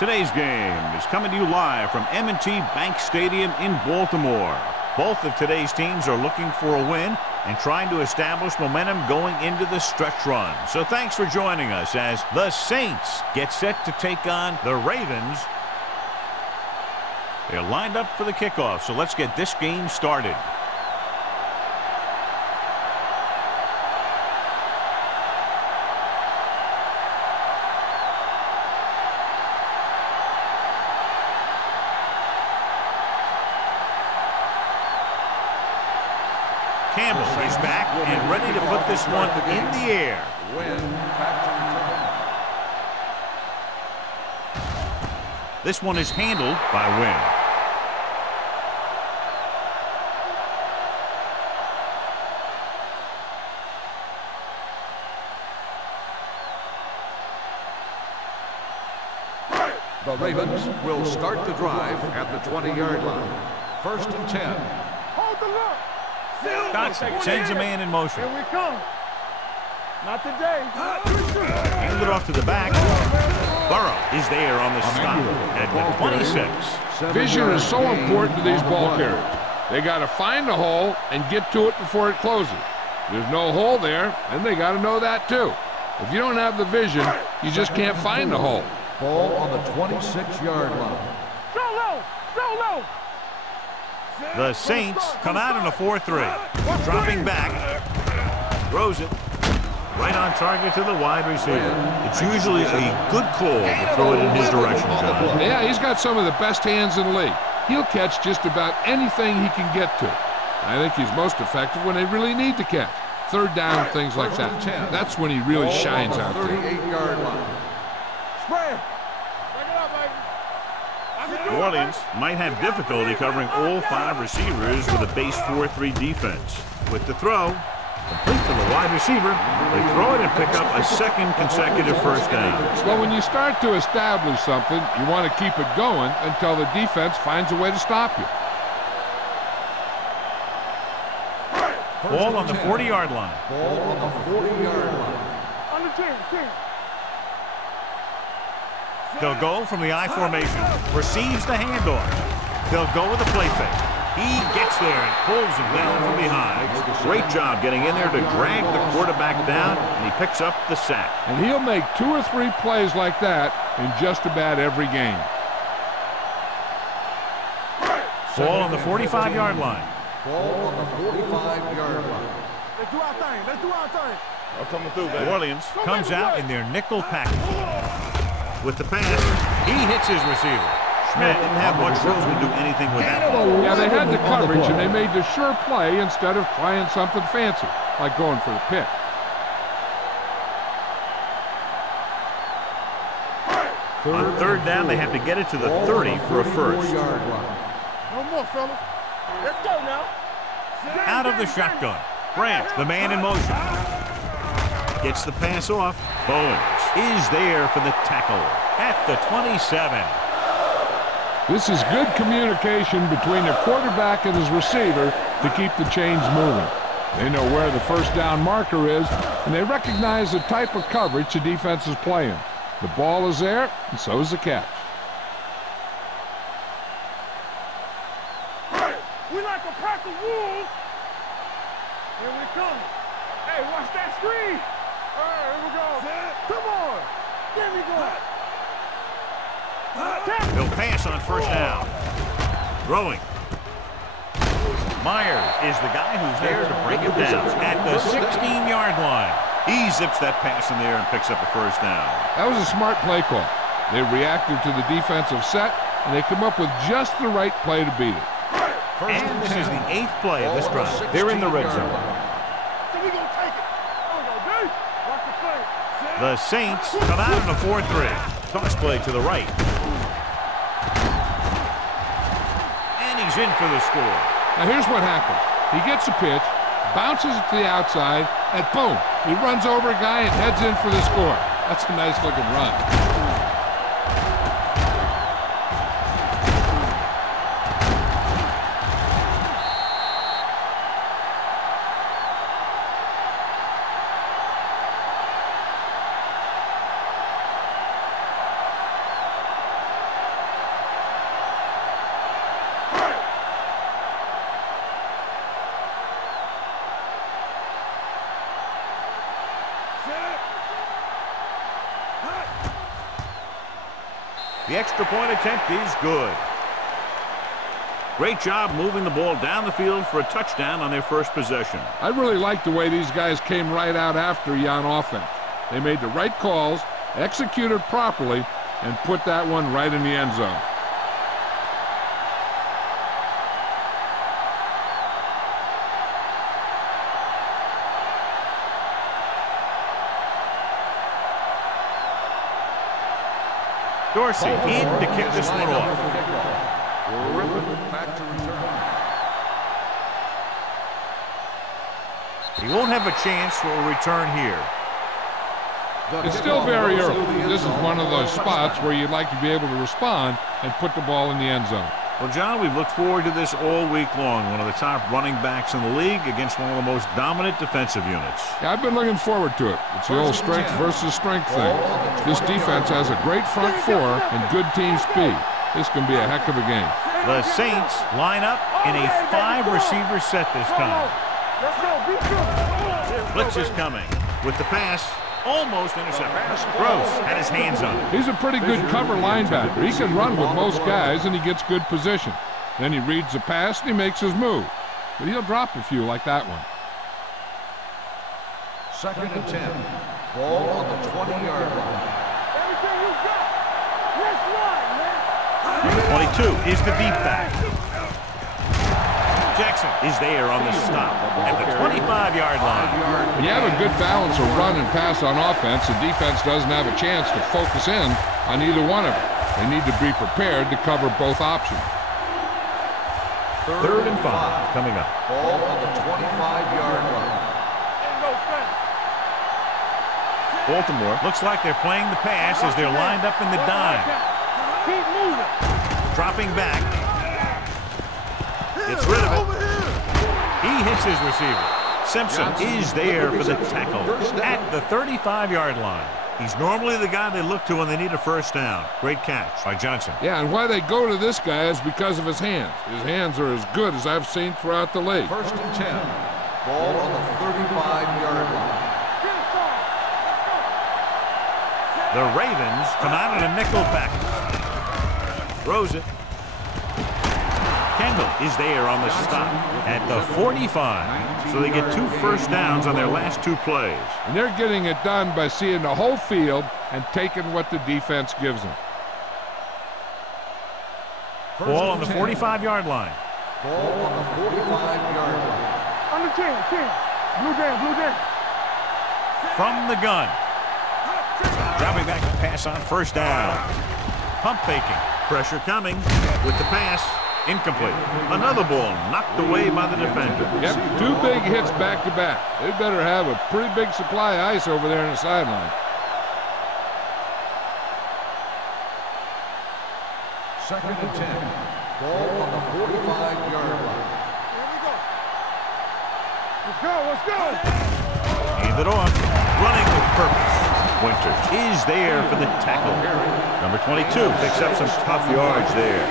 Today's game is coming to you live from M&T Bank Stadium in Baltimore. Both of today's teams are looking for a win and trying to establish momentum going into the stretch run. So thanks for joining us as the Saints get set to take on the Ravens. They're lined up for the kickoff, so let's get this game started. Campbell is back and ready to put this one in the air. This one is handled by Wynn. The Ravens will start the drive at the 20-yard line. 1st and 10. Hold the look. Dotson sends a man in motion. Here we come. Not today. Hand it off to the back. Burrow is there on the stop at the 26. Vision is so important to these ball carriers. They got to find a hole and get to it before it closes. There's no hole there, and they got to know that too. If you don't have the vision, you just can't find the hole. Ball on the 26-yard line. Go low. Go low. The Saints come out in a 4-3. Dropping back. Throws it. Right on target to the wide receiver. It's usually a good call to throw it in his direction, John. Yeah, he's got some of the best hands in the league. He'll catch just about anything he can get to. I think he's most effective when they really need to catch. 3rd down, things like that. That's when he really shines out there. 38-yard line. Spread. Bring it up, baby. New Orleans might have difficulty covering all 5 receivers with a base 4-3 defense. With the throw, complete to the wide receiver, they throw it and pick up a 2nd consecutive 1st down. Well, when you start to establish something, you want to keep it going until the defense finds a way to stop you. Ball on the 40-yard line. Ball on the 40-yard line. On the 10. They'll go from the I formation. Receives the handoff. They'll go with a play fake. He gets there and pulls him down from behind. Great job getting in there to drag the quarterback down, and he picks up the sack. And he'll make 2 or 3 plays like that in just about every game. Ball on the 45-yard line. Ball on the 45-yard line. Let's do our thing. Let's do our thing. I'm coming through, baby. New Orleans comes out in their nickel package. With the pass, he hits his receiver. Schmidt didn't have much room to do anything with that ball. Yeah, they had the coverage, and they made the sure play instead of trying something fancy, like going for the pick. On 3rd down, they have to get it to the 30 for a 1st. No more, fellas. Let's go now. Out of the shotgun. Branch, the man in motion. Gets the pass off. Bowens is there for the tackle at the 27. This is good communication between the quarterback and his receiver to keep the chains moving. They know where the 1st down marker is, and they recognize the type of coverage the defense is playing. The ball is there, and so is the catch. We like a pack of wolves. Here we come. Hey, watch that screen. All right, here we go. Come on. There we go. He'll pass on 1st down. Throwing. Myers is the guy who's there to break him down at the 16-yard line. He zips that pass in there and picks up a 1st down. That was a smart play call. They reacted to the defensive set, and they come up with just the right play to beat it. And this is the 8th play of this drive. They're in the red zone. So we gonna take it. Watch the play. The Saints come out in a 4-3. Toss play to the right. And he's in for the score. Now here's what happens. He gets a pitch, bounces it to the outside, and boom, he runs over a guy and heads in for the score. That's a nice looking run. The extra point attempt is good. Great job moving the ball down the field for a touchdown on their first possession. I really like the way these guys came right out after you on offense. They made the right calls, executed properly, and put that one right in the end zone. Dorsey in to kick this one off. Back to return. He won't have a chance for a return here. It's still very early. This is one of those spots where you'd like to be able to respond and put the ball in the end zone. Well, John, we've looked forward to this all week long. One of the top running backs in the league against one of the most dominant defensive units. Yeah, I've been looking forward to it. It's the old strength versus strength thing. This defense has a great front four and good team speed. This can be a heck of a game. The Saints line up in a 5-receiver set this time. Blitz is coming with the pass. Almost intercepted. Gross had his hands on it. He's a pretty good cover linebacker. He can run with most guys, and he gets good position. Then he reads the pass, and he makes his move. But he'll drop a few like that one. 2nd and 10. Ball on the 20-yard line. Number 22 is the deep back. Jackson is there on the stop at the 25-yard line. When you have a good balance of run and pass on offense, the defense doesn't have a chance to focus in on either one of them. They need to be prepared to cover both options. 3rd and 5 coming up. Ball on the 25-yard line. Baltimore looks like they're playing the pass as they're lined up in the dime. Keep moving. Dropping back. Gets rid of it. He hits his receiver. Simpson is there for the tackle at the 35-yard line. He's normally the guy they look to when they need a first down. Great catch by Johnson. Yeah, and why they go to this guy is because of his hands. His hands are as good as I've seen throughout the league. 1st and 10. Ball on the 35-yard line. The Ravens come out in a nickel back. Throws it. Kendall is there on the stop at the 45. So they get 2 first downs on their last 2 plays. And they're getting it done by seeing the whole field and taking what the defense gives them. Ball on the 45-yard line. Ball on the 45-yard line. On the 10. Blue down. From the gun. Dropping back to pass on first down. Pump faking. Pressure coming with the pass. Incomplete. Another ball knocked away by the defender. Yep, 2 big hits back to back. They better have a pretty big supply of ice over there on the sideline. 2nd and 10. Ball on the 45-yard line. Let's go. Hand it off. Running with purpose. Winters is there for the tackle. Number 22 picks up some tough yards there.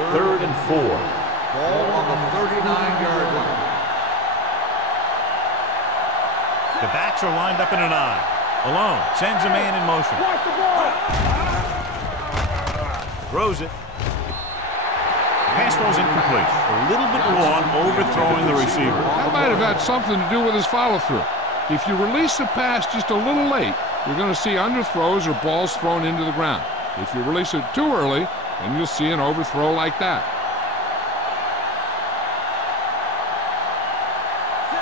3rd and 4. Ball on the 39-yard line. The backs are lined up in an I. Alone sends a man in motion. Watch the ball. Throws it. Pass falls incomplete. A little bit long, overthrowing the receiver. That might have had something to do with his follow-through. If you release the pass just a little late, you're going to see underthrows or balls thrown into the ground. If you release it too early, then you'll see an overthrow like that.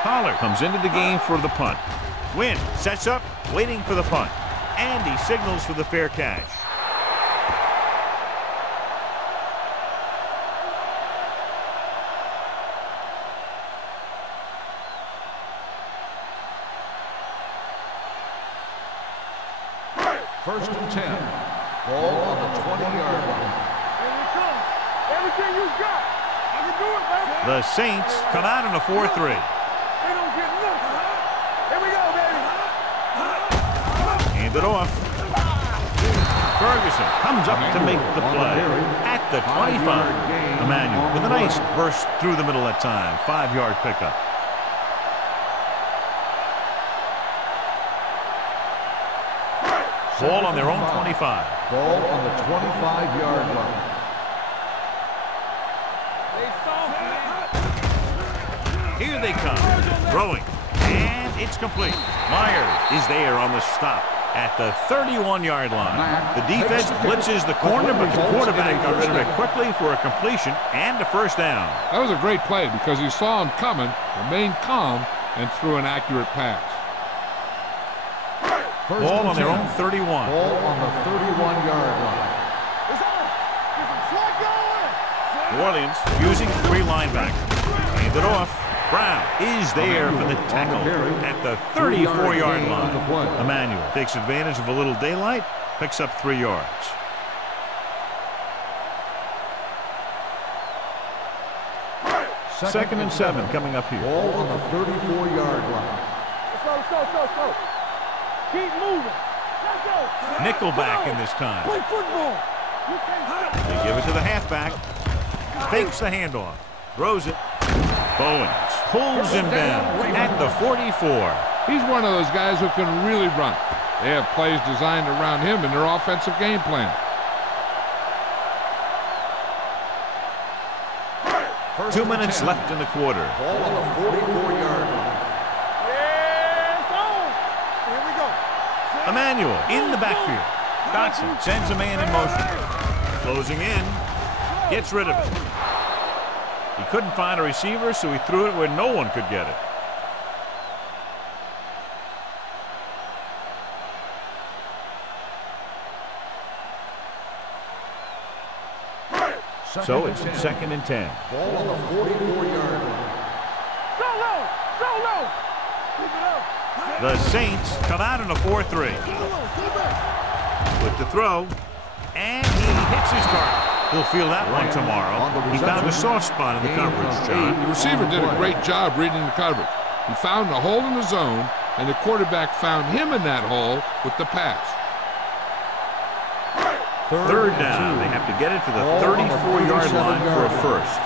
Pollard comes into the game for the punt. Wynn sets up, waiting for the punt. And he signals for the fair catch. First and 10. Ball on the 20-yard line. Here we come. Everything you got. I can do it, baby. The Saints come out in a 4-3. They don't get nothing. Here we go, baby. Hand it off. Ferguson comes up to make the play at the 25. Emmanuel with a nice burst through the middle that time. 5-yard pickup. Ball on their own 25. Ball on the 25-yard line. Here they come. Throwing. And it's complete. Myers is there on the stop at the 31-yard line. The defense blitzes the corner, but the quarterback got rid of it quickly for a completion and a first down. That was a great play because he saw him coming, remained calm, and threw an accurate pass. Ball on their own 31. Ball on the 31-yard line. New Orleans using 3 linebackers. Hand it off. Brown is there for the tackle at the 34-yard line. Emmanuel takes advantage of a little daylight, picks up 3 yards. Second and 7 coming up here. Ball on the 34-yard line. Let's go. Keep moving. Let's go. Nickelback in this time. Play football. You can't stop. They give it to the halfback. Fakes the handoff. Throws it. Bowens pulls him down at the 44. He's one of those guys who can really run. They have plays designed around him in their offensive game plan. 2 minutes left in the quarter. Ball on the 44-yard line. Here we go. Emmanuel in the backfield. Dotson sends a man in motion. Closing in. Gets rid of it. He couldn't find a receiver, so he threw it where no one could get it. So it's 2nd and 10. Ball on the 44-yard line. Go low. Keep it up. The Saints come out in a 4-3. With the throw, and he hits his target. He'll feel that one tomorrow. He found a soft spot in the coverage, John. The receiver did a great job reading the coverage. He found a hole in the zone, and the quarterback found him in that hole with the pass. Third down. They have to get it to the 34-yard line for a first.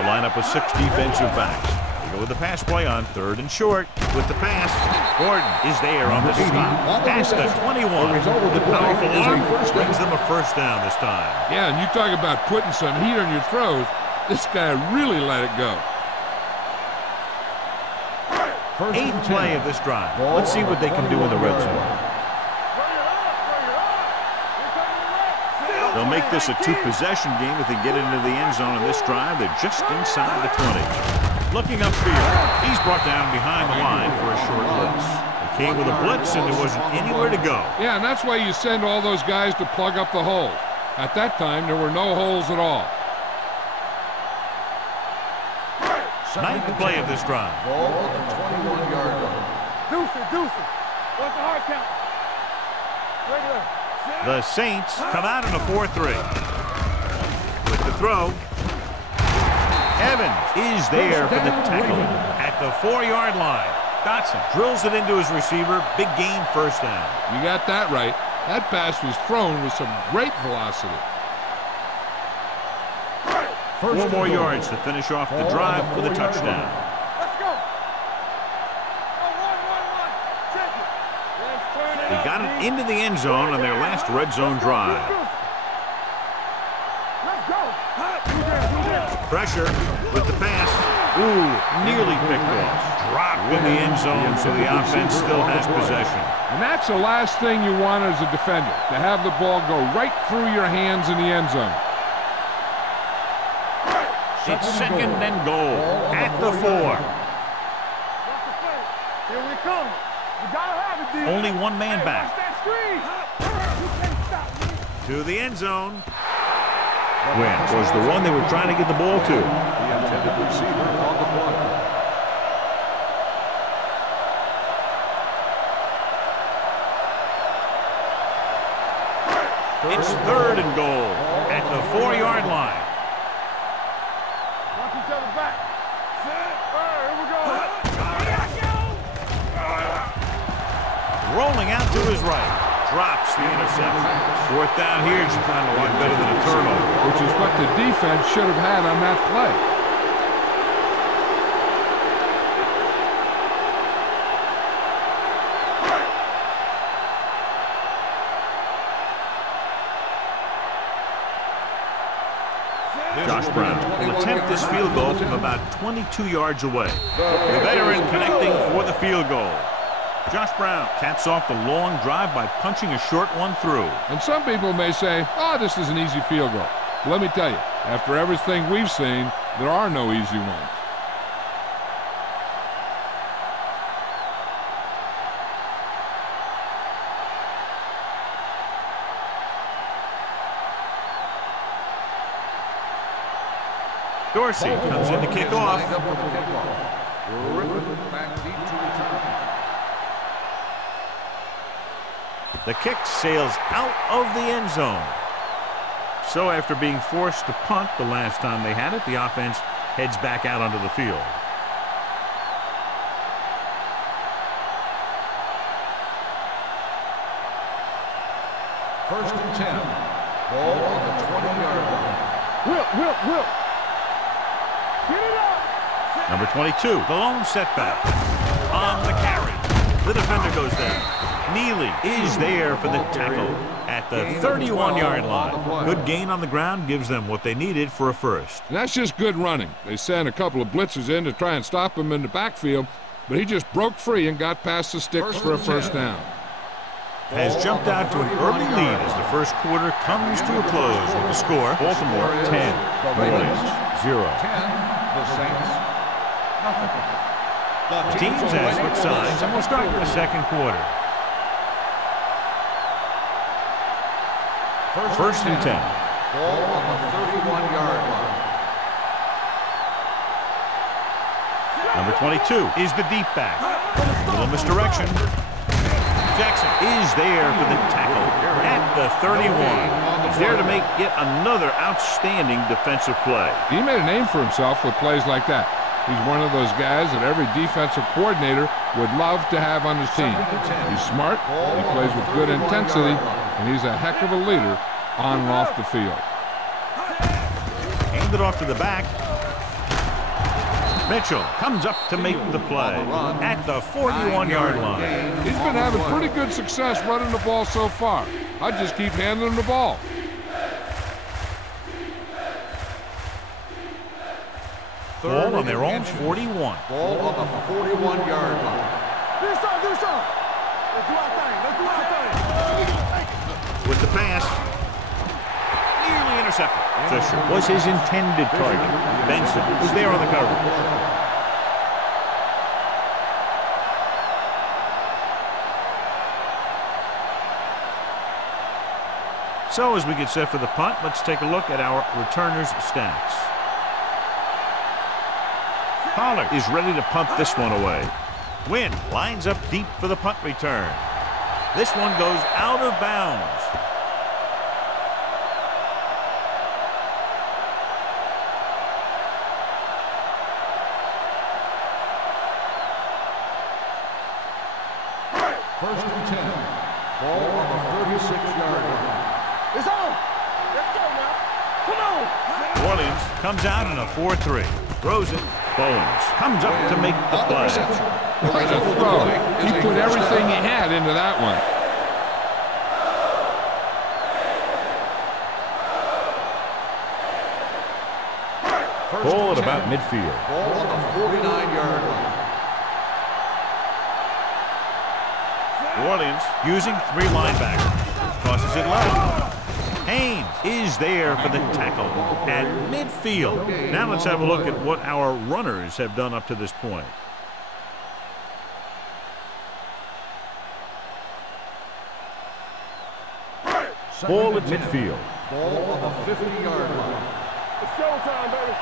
The lineup with 6 defensive backs. They go with the pass play on 3rd and short. With the pass, Gordon is there on the stop. Past the 21. The powerful arm brings them a first down this time. Yeah, and you talk about putting some heat on your throws. This guy really let it go. 8th play of this drive. Let's see what they can do in the red zone. They'll make this a 2-possession game if they get into the end zone in this drive. They're just inside the 20. Looking upfield, he's brought down behind the line for a short blitz. They came with a blitz and there wasn't anywhere to go. Yeah, and that's why you send all those guys to plug up the holes. At that time, there were no holes at all. 9th play of this drive. Ball on the 21-yard line. Deuce. What's the hard count? Right there. The Saints come out in a 4-3. With the throw, Evans is there for the tackle at the 4-yard line. Dotson drills it into his receiver. Big gain, first down. You got that right. That pass was thrown with some great velocity. 4 more yards to finish off the drive for the touchdown. Let's go. One. Check it. Let's turn it They up, got it D. into the end zone on their last red zone drive. Let's go. Pressure with the pass. Ooh, nearly picked off. Dropped in the end zone, so the offense still has possession. And that's the last thing you want as a defender, to have the ball go right through your hands in the end zone. It's 2nd and goal at the 4. Here we come. You gotta have it, D. Only 1 man back. Watch that screen. You can't stop me. To the end zone. Went was the one they were trying to get the ball to. The intended receiver on the play. It's 3rd and goal at the 4-yard line. Watch each other back. Set. Here we go. Rolling out to his right. Drops the interception. 4th down here is kind of a lot better than a turnover. Which is what the defense should have had on that play. Josh Brown will attempt this field goal from about 22 yards away. The veteran connecting for the field goal. Josh Brown caps off the long drive by punching a short one through. And some people may say, oh, this is an easy field goal. But let me tell you, after everything we've seen, there are no easy ones. Dorsey comes in to kick off. The kick sails out of the end zone. So after being forced to punt the last time they had it, the offense heads back out onto the field. First and 10. Ball on the 20-yard line. Whip. Get it up. Number 22, the lone setback. On the carry. The defender goes down. Neely is there for the tackle at the 31-yard line. Good gain on the ground gives them what they needed for a first. And that's just good running. They sent a couple of blitzers in to try and stop him in the backfield, but he just broke free and got past the sticks for a first down. Has jumped out to an early lead as the first quarter comes to a close with the score. Baltimore 10, Orleans 0. 10, the Saints, nothing. The teams have switched sides and we'll start the second quarter. First and 10. Ball on the 31-yard line. Number 22 is the deep back. A little misdirection. Jackson is there for the tackle at the 31. He's there to make yet another outstanding defensive play. He made a name for himself with plays like that. He's one of those guys that every defensive coordinator would love to have on his team. He's smart, he plays with good intensity, and he's a heck of a leader on and off the field. Hand it off to the back. Mitchell comes up to make the play at the 41-yard line. He's been having pretty good success running the ball so far. I just keep handing him the ball. Ball on their own 41. Ball on the 41-yard line. Do something. Let's do our thing. With the pass. Nearly intercepted. Fisher was his intended target. Benson was there on the cover. So as we get set for the punt, let's take a look at our returners' stats. Pollard is ready to punt this one away. Wynn lines up deep for the punt return. This one goes out of bounds. First and 10. Ball on the 36-yard line. It's on. Let's go now. Come on. Orleans comes out in a 4-3. Throws it. Bowens comes up to make the play. What a throw. He put everything he had into that one. Ball at about midfield. Ball on the 49-yard line. Orleans using 3 linebackers. Tosses it left. Haynes is there for the tackle at midfield. Now let's have a look at what our runners have done up to this point. Ball at midfield. Ball on the 50-yard line. It's showtime, baby.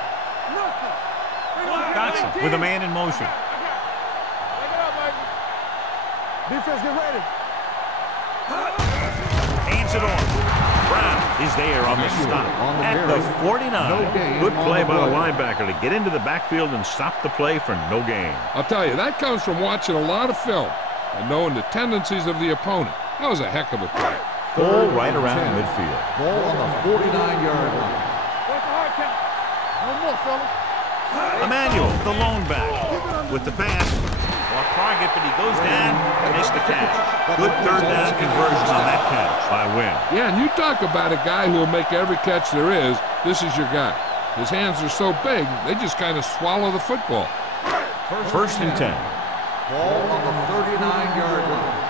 Dotson with a man in motion. Take it up, baby. Defense, get ready. Hands it on. Brown is there on the stop at the 49. Good play by the linebacker to get into the backfield and stop the play for no gain. I'll tell you, that comes from watching a lot of film and knowing the tendencies of the opponent. That was a heck of a play. Ball right around midfield. Ball on the 49-yard line. What's the hard count? No more, fellas. Emmanuel, the lone back, with the pass. Off target, but he goes down and missed the catch. Good third down conversion on that catch by Wynn. Yeah, and you talk about a guy who will make every catch there is. This is your guy. His hands are so big, they just kind of swallow the football. First and 10. Ball on the 39-yard line.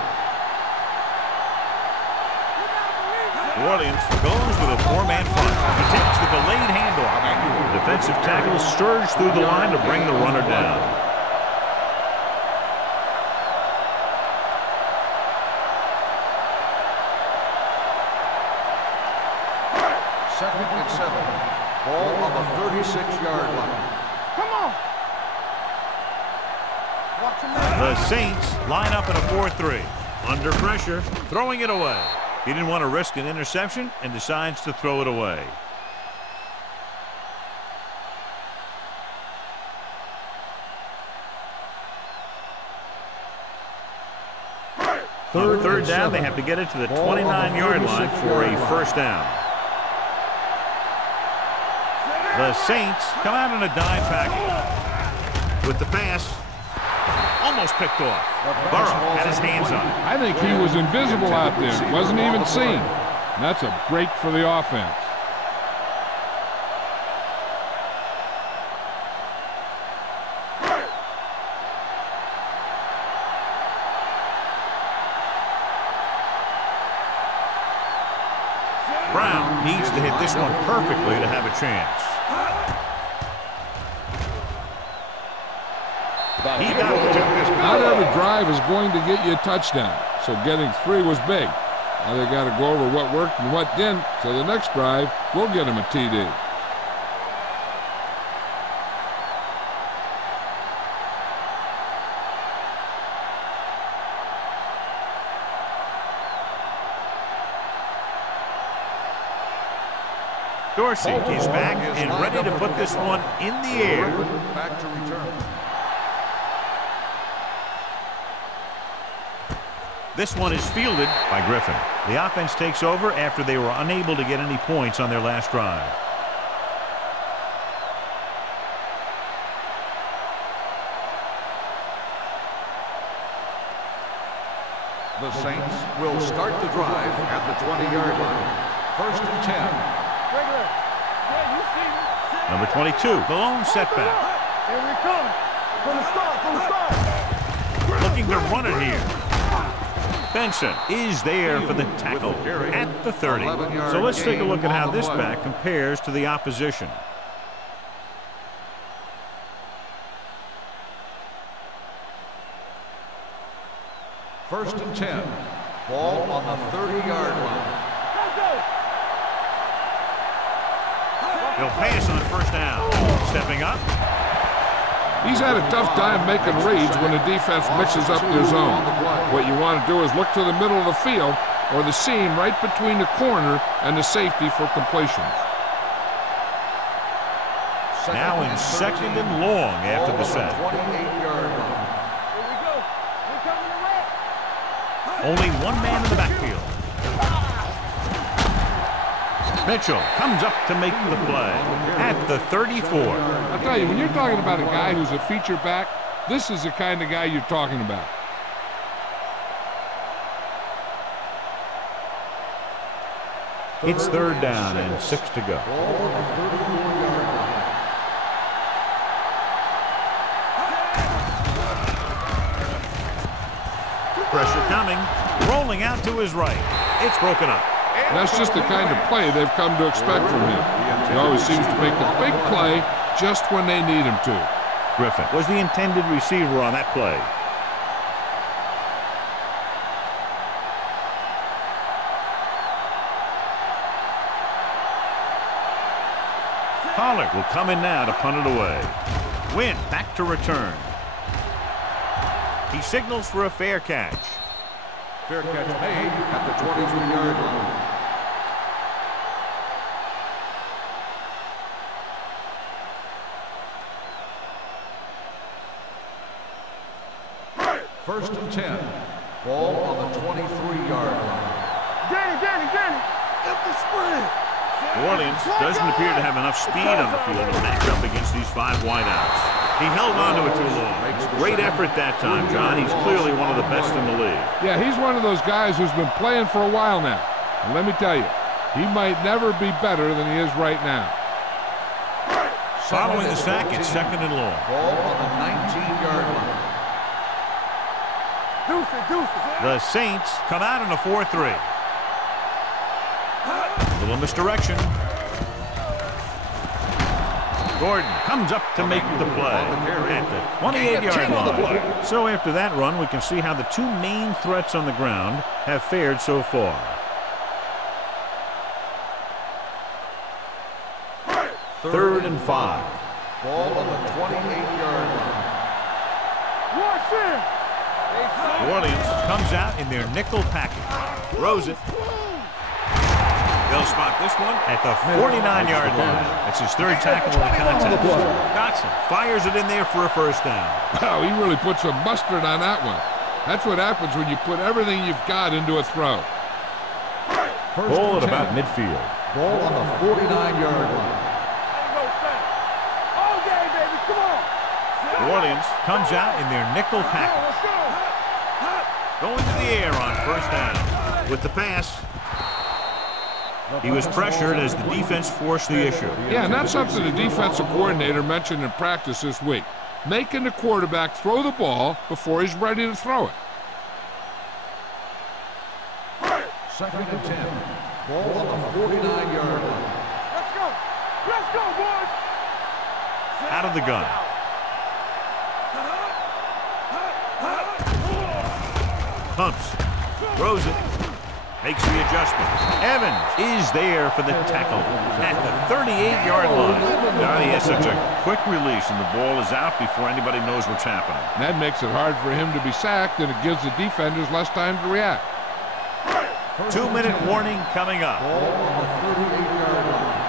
New Orleans goes with a four-man front. He takes the delayed handoff. The defensive tackle surged through the line to bring the runner down. Second and 7. Ball on the 36-yard line. Come on. Watch him now. The Saints line up in a 4-3. Under pressure, throwing it away. He didn't want to risk an interception and decides to throw it away. Third down, they have to get it to the 29-yard line for a first down. The Saints come out in a dime package. With the pass, almost picked off. Burrow had his hands on it. I think he was invisible out there. Wasn't even seen. And that's a break for the offense. Brown needs to hit this one perfectly to have a chance. He got it. Not every drive is going to get you a touchdown, so getting 3 was big. Now they got to go over what worked and what didn't, so the next drive will get him a TD. Dorsey is back and ready to put this one in the air. Back to return. This one is fielded by Griffin. The offense takes over after they were unable to get any points on their last drive. The Saints will start the drive at the 20-yard line. First and 10. Regular. Yeah, you see me. Number 22, the lone setback. Here we come. From the start. Looking to run it here. Benson is there for the tackle at the 30. So let's take a look at how this back compares to the opposition. First and 10. Ball on the 30-yard line. He'll pass on first down. Stepping up. He's had a tough time making reads when the defense mixes up their zone. What you want to do is look to the middle of the field or the seam right between the corner and the safety for completions. Now in second and long after the set. 28-yard line. Here we go. We're coming around. Only one man in the backfield. Mitchell comes up to make the play at the 34. I'll tell you, when you're talking about a guy who's a feature back, this is the kind of guy you're talking about. It's third down and 6 to go. Pressure coming, rolling out to his right. It's broken up. That's just the kind of play they've come to expect from him. He always seems to make a big play just when they need him to. Griffin was the intended receiver on that play. Pollard will come in now to punt it away. Wynn back to return. He signals for a fair catch. Fair catch made at the 23-yard line. First and 10. Ball on the 23-yard line. Danny. Empty spread. New Orleans doesn't appear to have enough speed on the field to match up against these 5 wideouts. He held on to it too long. Great effort that time, John. He's clearly one of the best in the league. Yeah, he's one of those guys who's been playing for a while now. And let me tell you, he might never be better than he is right now. Following the sack, it's 2nd and long. Ball on the 19-yard line. The Saints come out in a 4-3. Little misdirection. Gordon comes up to make the play at the 28-yard line. So after that run, we can see how the two main threats on the ground have fared so far. Third and 5. Ball on the 28-yard line. New Orleans comes out in their nickel package. Throws it. They'll spot this one at the 49-yard line. That's his 3rd tackle of the contest. Dotson fires it in there for a first down. Oh, he really put some mustard on that one. That's what happens when you put everything you've got into a throw. Ball at about midfield. Ball on the 49-yard line. New Orleans comes out in their nickel package. Going to the air on first down. With the pass, he was pressured as the defense forced the issue. Yeah, and that's something the defensive coordinator mentioned in practice this week. Making the quarterback throw the ball before he's ready to throw it. 2nd and 10. Ball on the 49-yard line. Let's go, boys! Out of the gun. Pumps. Throws it. Makes the adjustment. Evans is there for the tackle at the 38-yard line. Now he has such a quick release, and the ball is out before anybody knows what's happening. And that makes it hard for him to be sacked, and it gives the defenders less time to react. 2-minute warning coming up. Ball on the 38-yard line.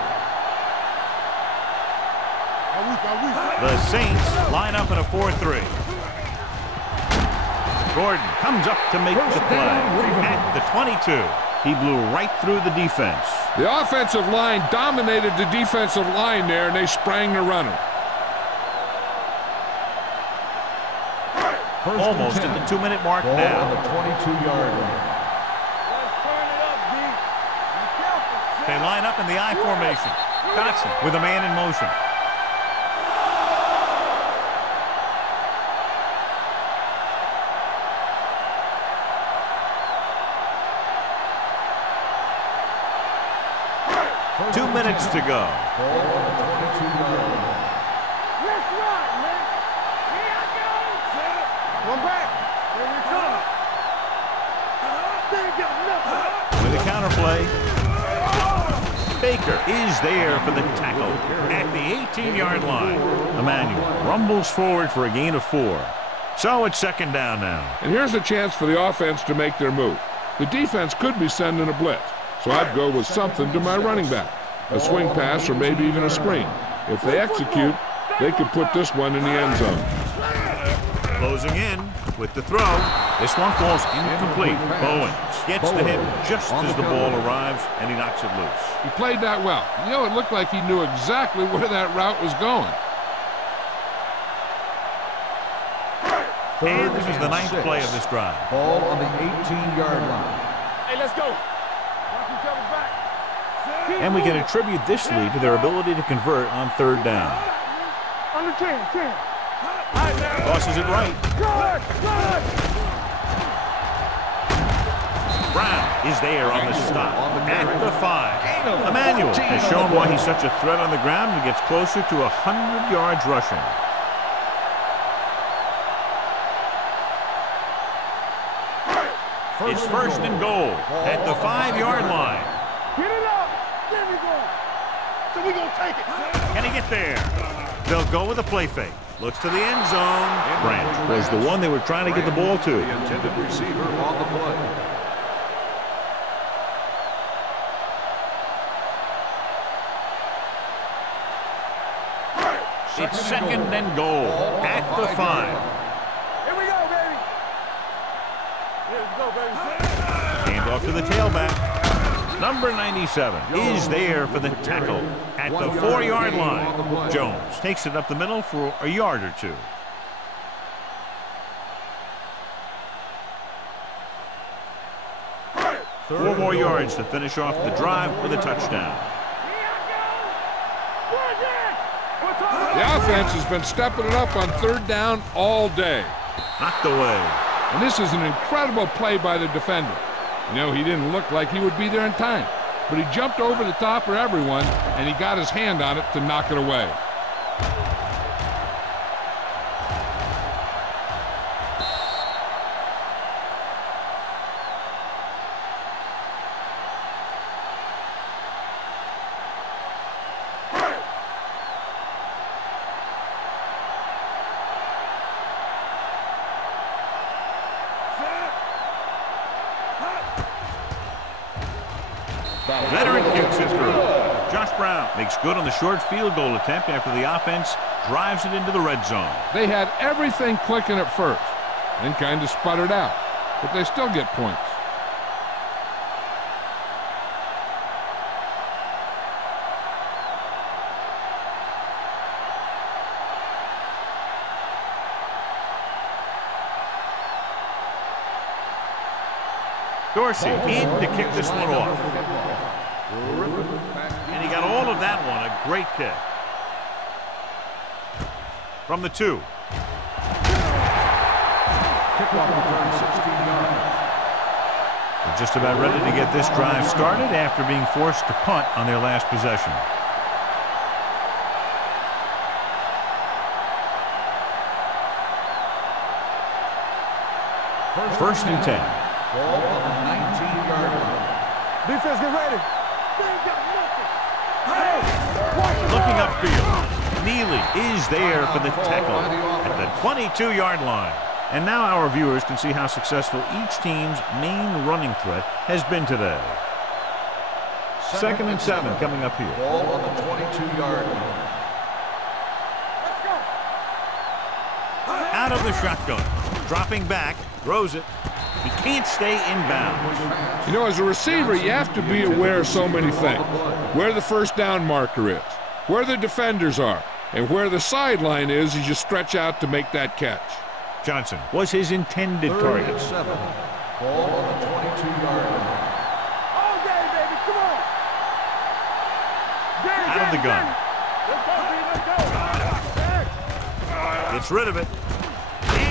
The Saints line up in a 4-3. Gordon comes up to make the play at the 22. He blew right through the defense. The offensive line dominated the defensive line there, and they sprang the runner. Almost at the 2-minute mark Ball now. on the 22-yard line. They line up in the I formation. Dotson with a man in motion. Two minutes to go. Ball on the 22-yard line. Let's ride, man. Here I go. One back. Here we come. They got nothing. With a counterplay. Baker is there for the tackle at the 18-yard line. Emmanuel rumbles forward for a gain of 4. So it's 2nd down now. And here's a chance for the offense to make their move. The defense could be sending a blitz, so I'd go with something to my running back. A swing pass or maybe even a screen. If they execute, they could put this one in the end zone. Closing in with the throw. This one falls incomplete. Bowens gets the hit just as the ball arrives, and he knocks it loose. He played that well. You know, it looked like he knew exactly where that route was going. And this is the 9th play of this drive. Ball on the 18-yard line. Hey, let's go. Watch each other back. And we can attribute this lead to their ability to convert on 3rd down. Under 10. Tosses it right. Good. Brown is there on the stop at the 5. Emmanuel has shown why he's such a threat on the ground and gets closer to 100 yards rushing. It's 1st and goal at the 5-yard line. Get it up. There we go. So we gonna take it. Can he get there? They'll go with a play fake. Looks to the end zone. Branch was the one they were trying to get the ball to. The intended receiver on the play. It's 2nd and goal at the 5. Here we go, baby. Here we go, baby. Hand off to the tailback. Number 97 is there for the tackle at the 4-yard line. Jones takes it up the middle for a yard or 2. Four more yards to finish off the drive with a touchdown. What's up? The offense has been stepping it up on third down all day. Knocked away. And this is an incredible play by the defender. You know, he didn't look like he would be there in time, but he jumped over the top of everyone, and he got his hand on it to knock it away. Veteran kicks it through. Josh Brown makes good on the short field goal attempt after the offense drives it into the red zone. They had everything clicking at first, then kind of sputtered out, but they still get points. Dorsey in to kick this one off. And he got all of that one. A great kick. From the 2. Kickoff return 16 yards. They're just about ready to get this drive started after being forced to punt on their last possession. First and 10. Ball on the 19-yard line. Defense, get ready. They ain't got nothing. Looking upfield. Neely is there for the tackle at the 22-yard line. And now our viewers can see how successful each team's main running threat has been today. Second and 7 coming up here. Ball on the 22-yard line. Out of the shotgun. Dropping back. Throws it. He can't stay in bounds. You know, as a receiver, you have to be aware of so many things. Where the first down marker is, where the defenders are, and where the sideline is as you stretch out to make that catch. Johnson was his intended Third target. and 7. Ball on the 22-yard line. All day, baby. Come on. Out of the gun. Let's go, B. Let's go. Gets rid of it.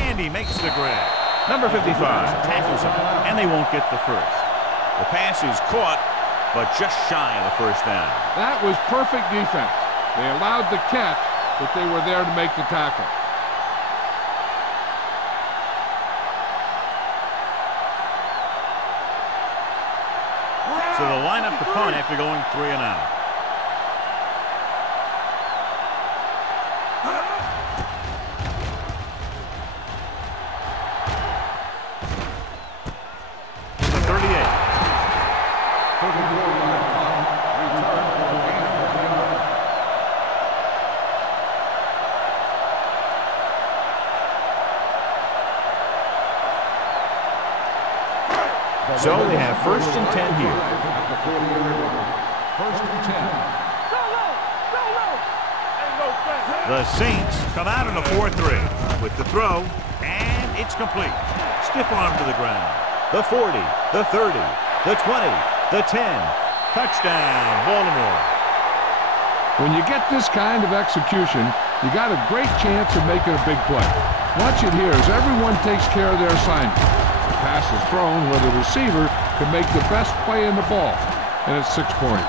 And he makes the grab. Number 55 tackles him, and they won't get the first. The pass is caught, but just shy of the first down. That was perfect defense. They allowed the catch, but they were there to make the tackle. So they'll line up the punt after going 3 and out. So they have first and 10 here. First and 10. Go low. Go low. Ain't no thing. The Saints come out in a 4-3 with the throw, and it's complete. Stiff arm to the ground. The 40, the 30, the 20, the 10. Touchdown, Baltimore. When you get this kind of execution, you got a great chance of making a big play. Watch it here as everyone takes care of their assignment. The pass is thrown where the receiver can make the best play in the ball, and it's 6 points.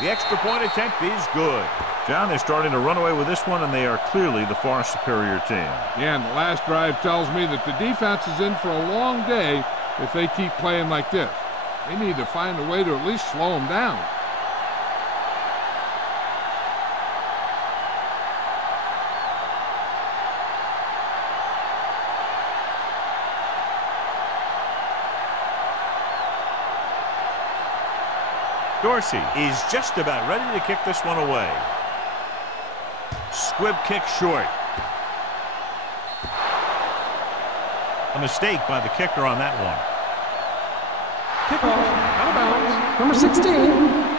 The extra point attempt is good. John, they're starting to run away with this one, and they are clearly the far superior team. Yeah, and the last drive tells me that the defense is in for a long day if they keep playing like this. They need to find a way to at least slow them down. Dorsey is just about ready to kick this one away. Squib kick short. A mistake by the kicker on that one. Kickoff, out of bounds, number 16.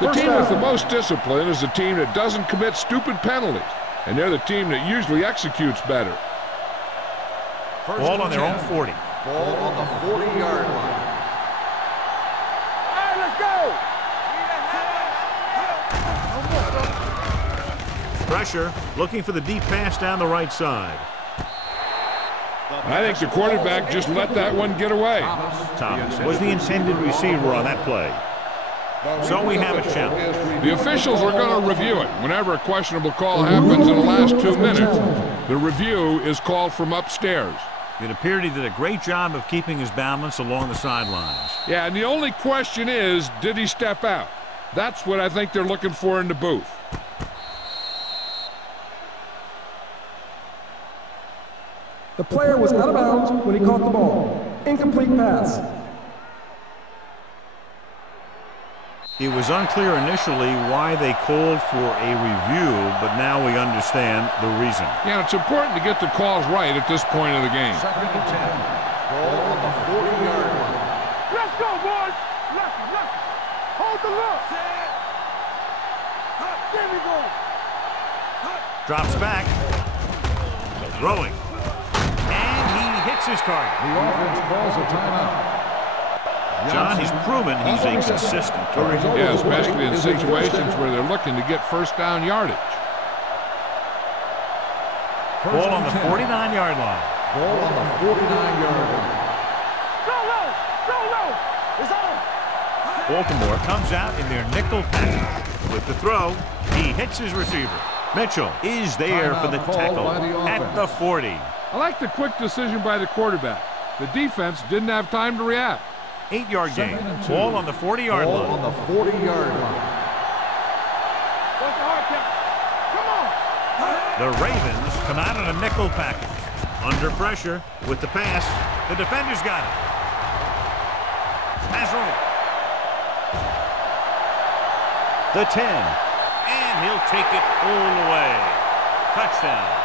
The team with the most discipline is the team that doesn't commit stupid penalties, and they're the team that usually executes better. Ball on their own 40. Ball on the 40-yard line. Hey, let's go! Pressure, looking for the deep pass down the right side. I think the quarterback just let that one get away. Thomas was the intended receiver on that play. So we have a challenge. The officials are going to review it. Whenever a questionable call happens in the last 2 minutes, the review is called from upstairs. It appeared he did a great job of keeping his balance along the sidelines. Yeah, and the only question is, did he step out? That's what I think they're looking for in the booth. The player was out of bounds when he caught the ball. Incomplete pass. It was unclear initially why they called for a review, but now we understand the reason. Yeah, it's important to get the calls right at this point of the game. Second and 10. Ball on the 40-yard line. Let's go, boys! Lucky, lucky. Hold the look. There we go. Drops back. Throwing. And he hits his target. The offense calls a timeout. John, he's proven he's a consistent target. Yeah, especially in situations where they're looking to get first down yardage. Ball on the 49-yard line. Ball on the 49-yard line. Go low! Go low! It's on! Baltimore comes out in their nickel package. With the throw, he hits his receiver. Mitchell is there for the tackle at the 40. I like the quick decision by the quarterback. The defense didn't have time to react. 8-yard gain. Ball on the 40-yard line. Ball on the 40-yard line. What's the hard count? Come on! The Ravens come out in a nickel package. Under pressure with the pass. The defender's got it. Pass roll. The 10. And he'll take it all the way. Touchdown.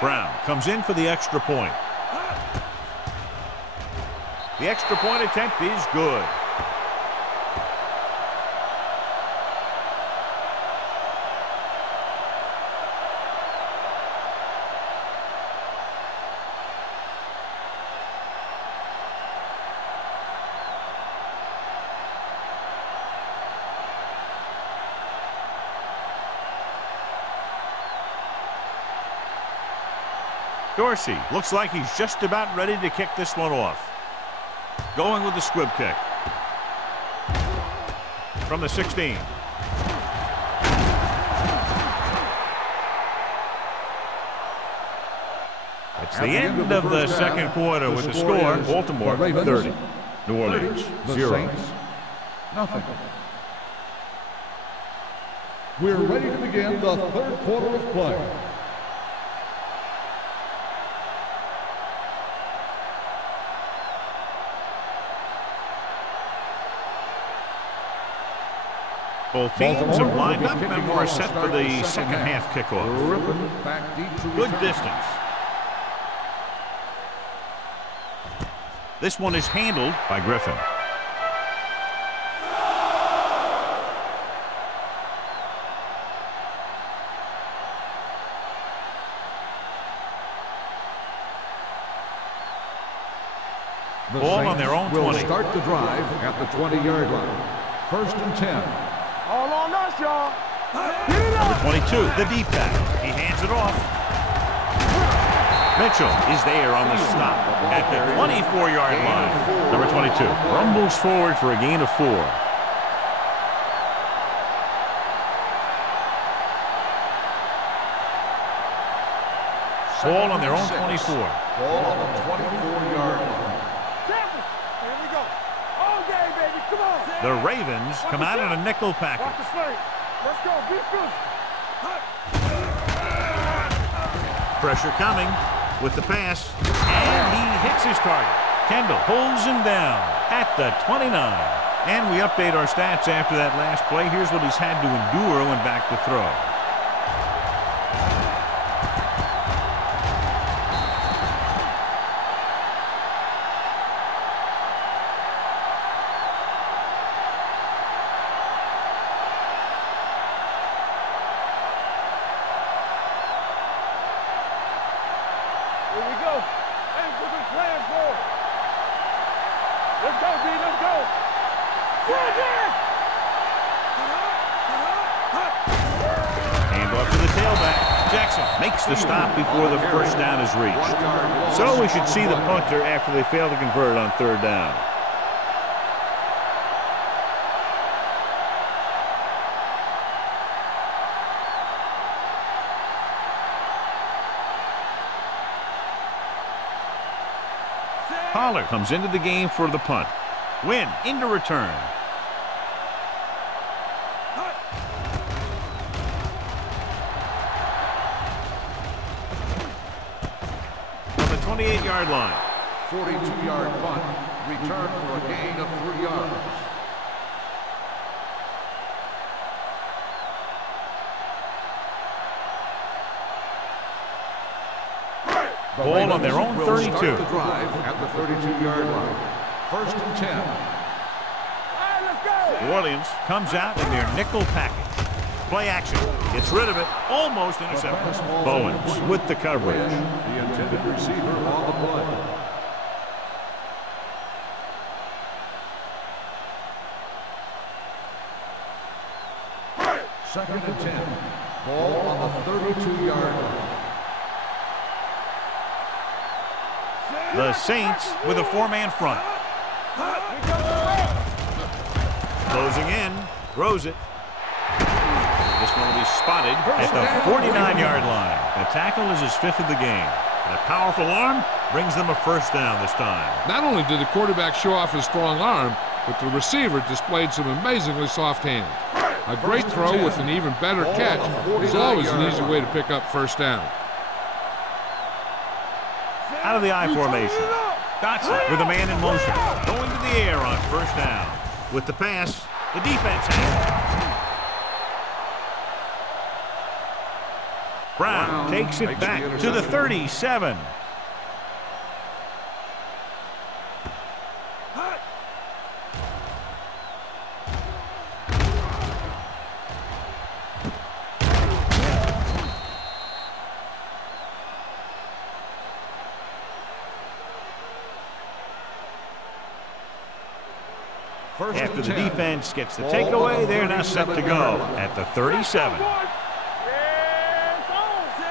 Brown comes in for the extra point. The extra point attempt is good. Dorsey looks like he's just about ready to kick this one off. Going with the squib kick. From the 16. It's the end of the second quarter with the score. Baltimore 30. New Orleans 0. Nothing. We're ready to begin the third quarter of play. Both teams have lined up and we're set for the second half kickoff. Good distance. This one is handled by Griffin. Ball on their own 20. Will start the drive at the 20-yard line. First and 10. All on us, y'all. Number 22, the deep back. He hands it off. Mitchell is there on the stop at the 24-yard line. Number 22 rumbles forward for a gain of 4. Ball on their own 24. Ball on the 24-yard line. Here we go. All day, baby. Come on. The Ravens come out in a nickel package. Watch the slate. Let's go. Be good. Pressure coming with the pass, and he hits his target. Kendall pulls him down at the 29. And we update our stats after that last play. Here's what he's had to endure when back to throw. Here we go. Hey, we've been playing for. Let's go, B. Let's go. Hand off to the tailback. Jackson makes the stop before the first down is reached. So we should see the punter after they fail to convert on third down. Pollard comes into the game for the punt. Win into return. On the 28-yard line. 42-yard punt. Return for a gain of 3 yards. Ball on their own 32. Start the drive at the 32-yard line. First and 10. All right, let's go. New Orleans comes out in their nickel package. Play action. Gets rid of it. Almost intercepted. Bowens with the coverage. The intended receiver on the play. Second and 10. Ball on the 32-yard line. The Saints with a 4-man front. Closing in. Throws it. This one will be spotted at the 49-yard line. The tackle is his 5th of the game. And a powerful arm brings them a first down this time. Not only did the quarterback show off his strong arm, but the receiver displayed some amazingly soft hands. A great throw with an even better catch is always an easy way to pick up first down. Out of the I formation. Dotson with a man in motion. Going to the air on first down. With the pass, the defense has it. Brown takes it back to the 37. After the defense gets the takeaway, they're now set to go at the 37.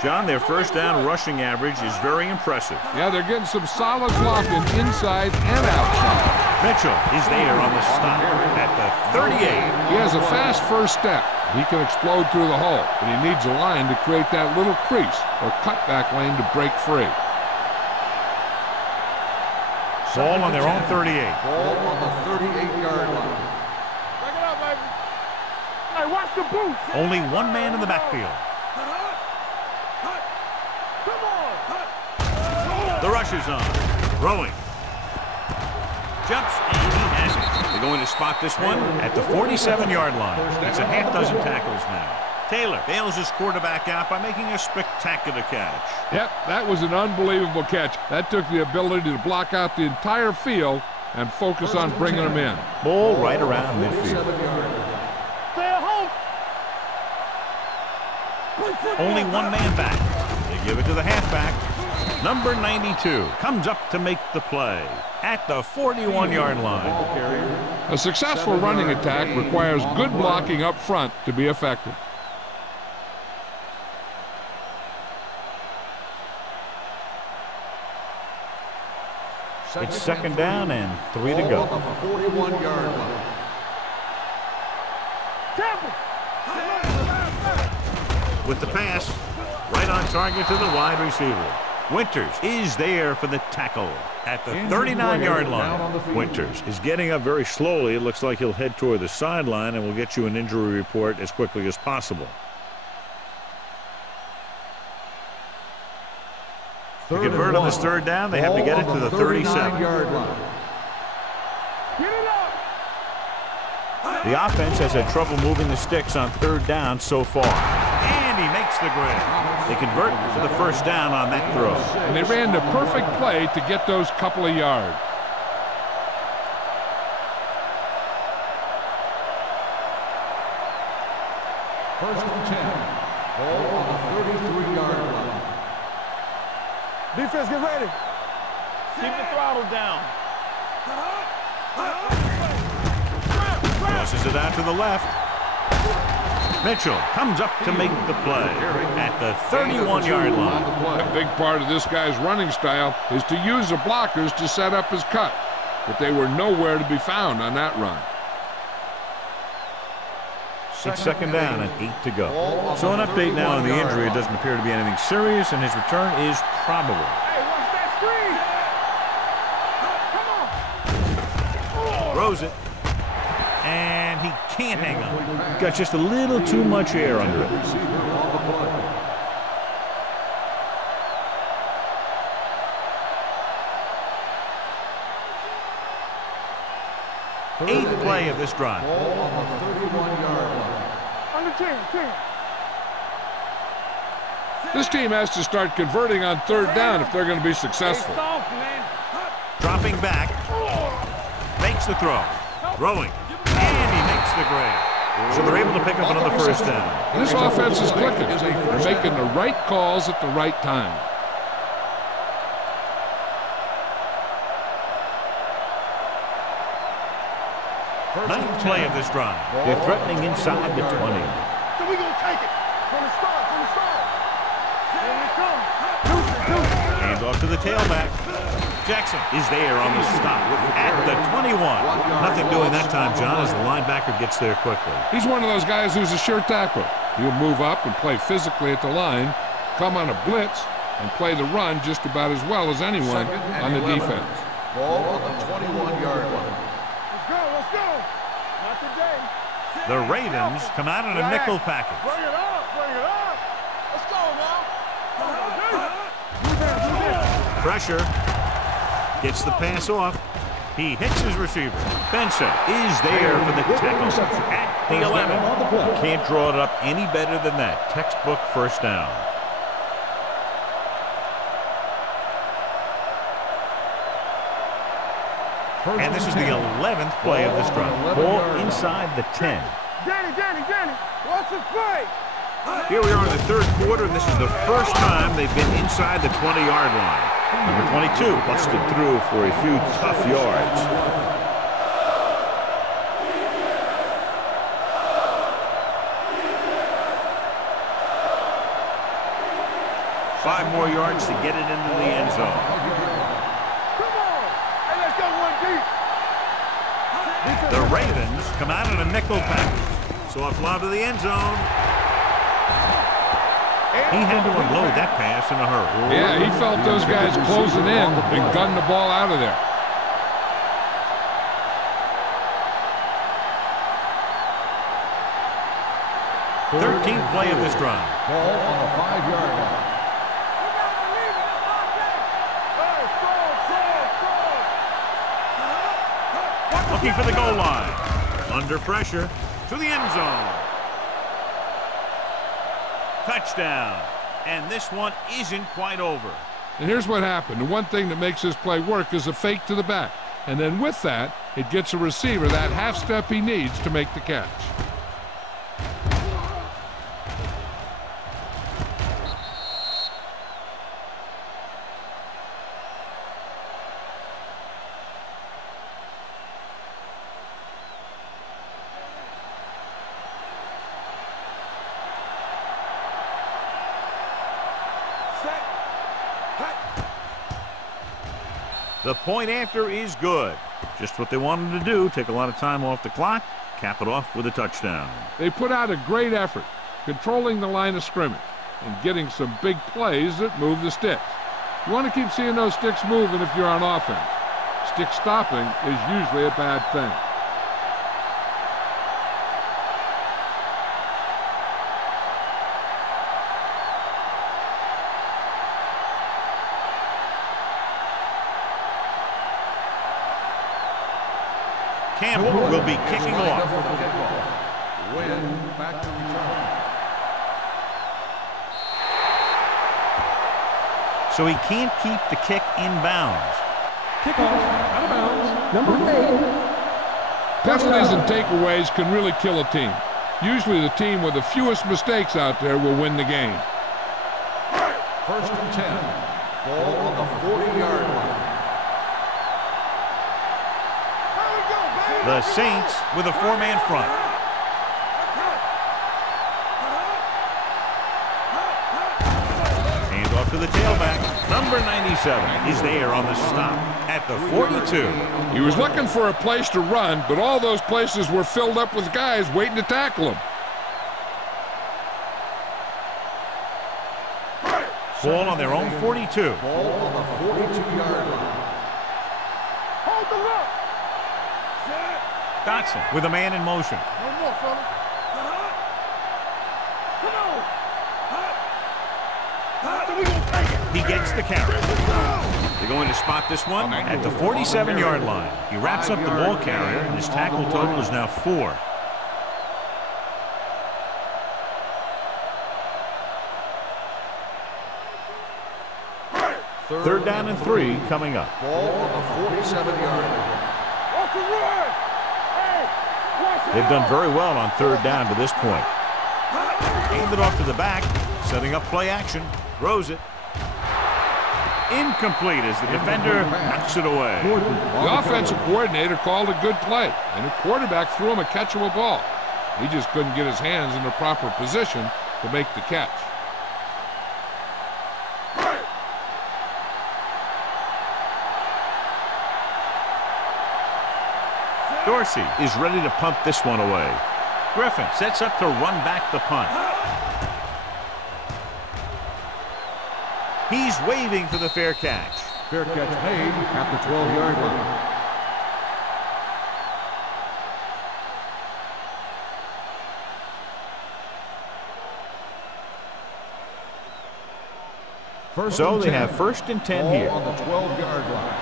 John, their first down rushing average is very impressive. Yeah, they're getting some solid blocking inside and outside. Mitchell is there on the stop at the 38. He has a fast first step. He can explode through the hole, but he needs a line to create that little crease or cutback lane to break free. Ball on their own 38. Ball on the 38-yard line. Back it up, baby. Hey, watch the boots. Only one man in the backfield. Come on. The rush is on. Throwing. Jumps, and he has it. They're going to spot this one at the 47-yard line. It's a half dozen tackles now. Taylor bails his quarterback out by making a spectacular catch. Yep, that was an unbelievable catch. That took the ability to block out the entire field and focus on bringing them in. Ball right around midfield. Stay at home. Only one man back. They give it to the halfback. Number 92 comes up to make the play at the 41-yard line. A successful running attack requires good blocking up front to be effective. It's second down and 3 to go. 41-yard line. With the pass, right on target to the wide receiver. Winters is there for the tackle at the 39-yard line. Winters is getting up very slowly. It looks like he'll head toward the sideline, and we'll get you an injury report as quickly as possible. To convert on this third down, they have to get it to the 37-yard line. The offense has had trouble moving the sticks on third down so far. And he makes the grab. They convert for the first down on that throw. And they ran the perfect play to get those couple of yards. First and 10. Ball on the 33-yard line. Defense, get ready. Keep the throttle down. Tosses it out to the left. Mitchell comes up to make the play at the 31-yard line. A big part of this guy's running style is to use the blockers to set up his cut, but they were nowhere to be found on that run. It's second down and 8 to go. So an update now on the injury. It doesn't appear to be anything serious, and his return is probable. Hey, watch that screen. Come on. Throws it. And he can't hang on. Got just a little too much air under it. Eighth play of this drive. Ball on the 31-yard line. Under 10. This team has to start converting on third down if they're going to be successful. Dropping back. Makes the throw. Throwing. And he makes the grab. So they're able to pick up another first down. This offense is clicking. They're making the right calls at the right time. Ninth play of this drive. They're threatening inside the 20. So we're going to take it. From the start. Here we come. Hand off to the tailback. Jackson is there on the stop at the 21. Nothing doing that time, John, as the linebacker gets there quickly. He's one of those guys who's a sure tackler. He'll move up and play physically at the line, come on a blitz, and play the run just about as well as anyone on the defense. Ball on the 21-yard line. Let's go. Not today. The Ravens come out in a nickel package. Bring it up. Let's go now. Pressure. Gets the pass off. He hits his receiver. Benson is there for the tackle at the 11. Can't draw it up any better than that. Textbook first down. And this is the 11th play of this drive. Ball inside the 10. Danny. What's the play? Here we are in the third quarter, and this is the first time they've been inside the 20-yard line. Number 22 busted through for a few tough yards. Five more yards to get it into the end zone. Come on. Hey, let's go one deep. The Ravens come out in a nickel package. Soft lob to the end zone. He had to unload that pass in a hurry. Yeah, he felt those guys closing in and gunned the ball out of there. Thirteenth play of this drive. Ball on the 5-yard line. Looking for the goal line. Under pressure to the end zone. Touchdown. And this one isn't quite over. And here's what happened. The one thing that makes this play work is a fake to the back. And then with that, it gets a receiver that half step he needs to make the catch. The point after is good. Just what they wanted to do, take a lot of time off the clock, cap it off with a touchdown. They put out a great effort, controlling the line of scrimmage and getting some big plays that move the sticks. You want to keep seeing those sticks moving if you're on offense. Stick stopping is usually a bad thing. Campbell will be kicking off. Win back to return. So he can't keep the kick in bounds. Kickoff, out of bounds, number 8. Penalties and takeaways can really kill a team. Usually the team with the fewest mistakes out there will win the game. First and 10. Ball on the 40-yard line. The Saints with a 4-man front. Hand off to the tailback. Number 97 is there on the stop at the 42. He was looking for a place to run, but all those places were filled up with guys waiting to tackle him. Ball on their own 42. Ball on the 42-yard line. Hold the rock. Dotson with a man in motion. No more, fellas. Come on. So we gonna take it. He gets the carry. They're going to spot this one at the 47-yard line. He wraps up the ball carrier, and his tackle total is now 4. Third down and 3 coming up. Ball on the 47-yard line. Off the run. Hey, watch it. They've done very well on third down to this point. Aimed it off to the back, setting up play action. Throws it. Incomplete as the defender knocks it away. The offensive coordinator called a good play, and the quarterback threw him a catchable ball. He just couldn't get his hands in the proper position to make the catch. Dorsey is ready to punt this one away. Griffin sets up to run back the punt. He's waving for the fair catch. Fair catch made at the 12-yard line. So they have first and 10 here. On the 12-yard line.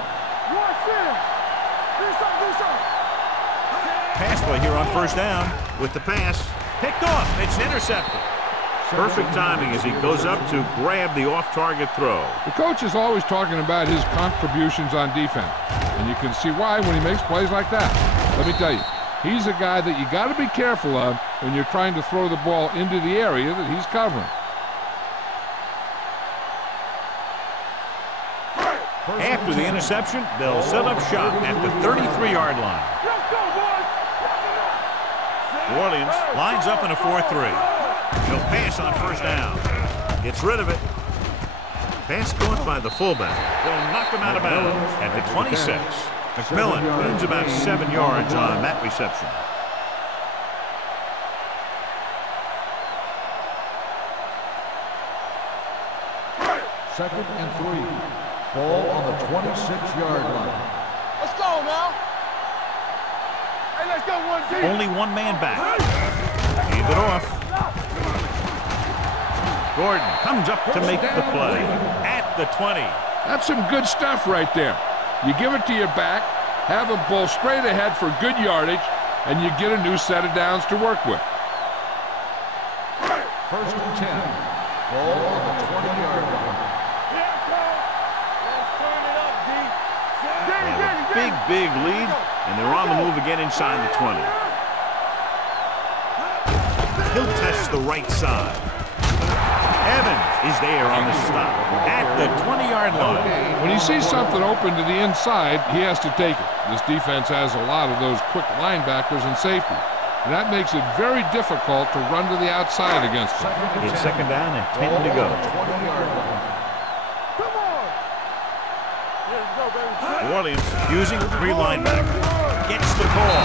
Watch it. Do something. Pass play here on first down with the pass. Picked off. It's intercepted. Perfect timing as he goes up to grab the off-target throw. The coach is always talking about his contributions on defense, and you can see why when he makes plays like that. Let me tell you, he's a guy that you got to be careful of when you're trying to throw the ball into the area that he's covering. After the interception, they'll set up shop at the 33-yard line. Let's go, boys. New Orleans lines up in a 4-3. He'll pass on first down. Gets rid of it. Pass caught by the fullback. They'll knock him out of bounds at the 26. McMillan gains about 7 yards on that reception. Second and 3. Ball on the 26-yard line. Let's go now. Hey, let's go one deep. Only one man back. Hand it off. Gordon comes up to make the play at the 20. That's some good stuff right there. You give it to your back, have him pull straight ahead for good yardage, and you get a new set of downs to work with. First and 10. Ball on the 20-yard line. Let's turn it up, D. They have a big lead, and they're on the move again inside the 20. He'll test the right side. Evans is there on the stop at the 20-yard line. When he sees something open to the inside, he has to take it. This defense has a lot of those quick linebackers and safeties, and that makes it very difficult to run to the outside against them. It's second down and 10 to go. Come on. Let's go, baby. New Orleans using 3 linebackers. Gets the call.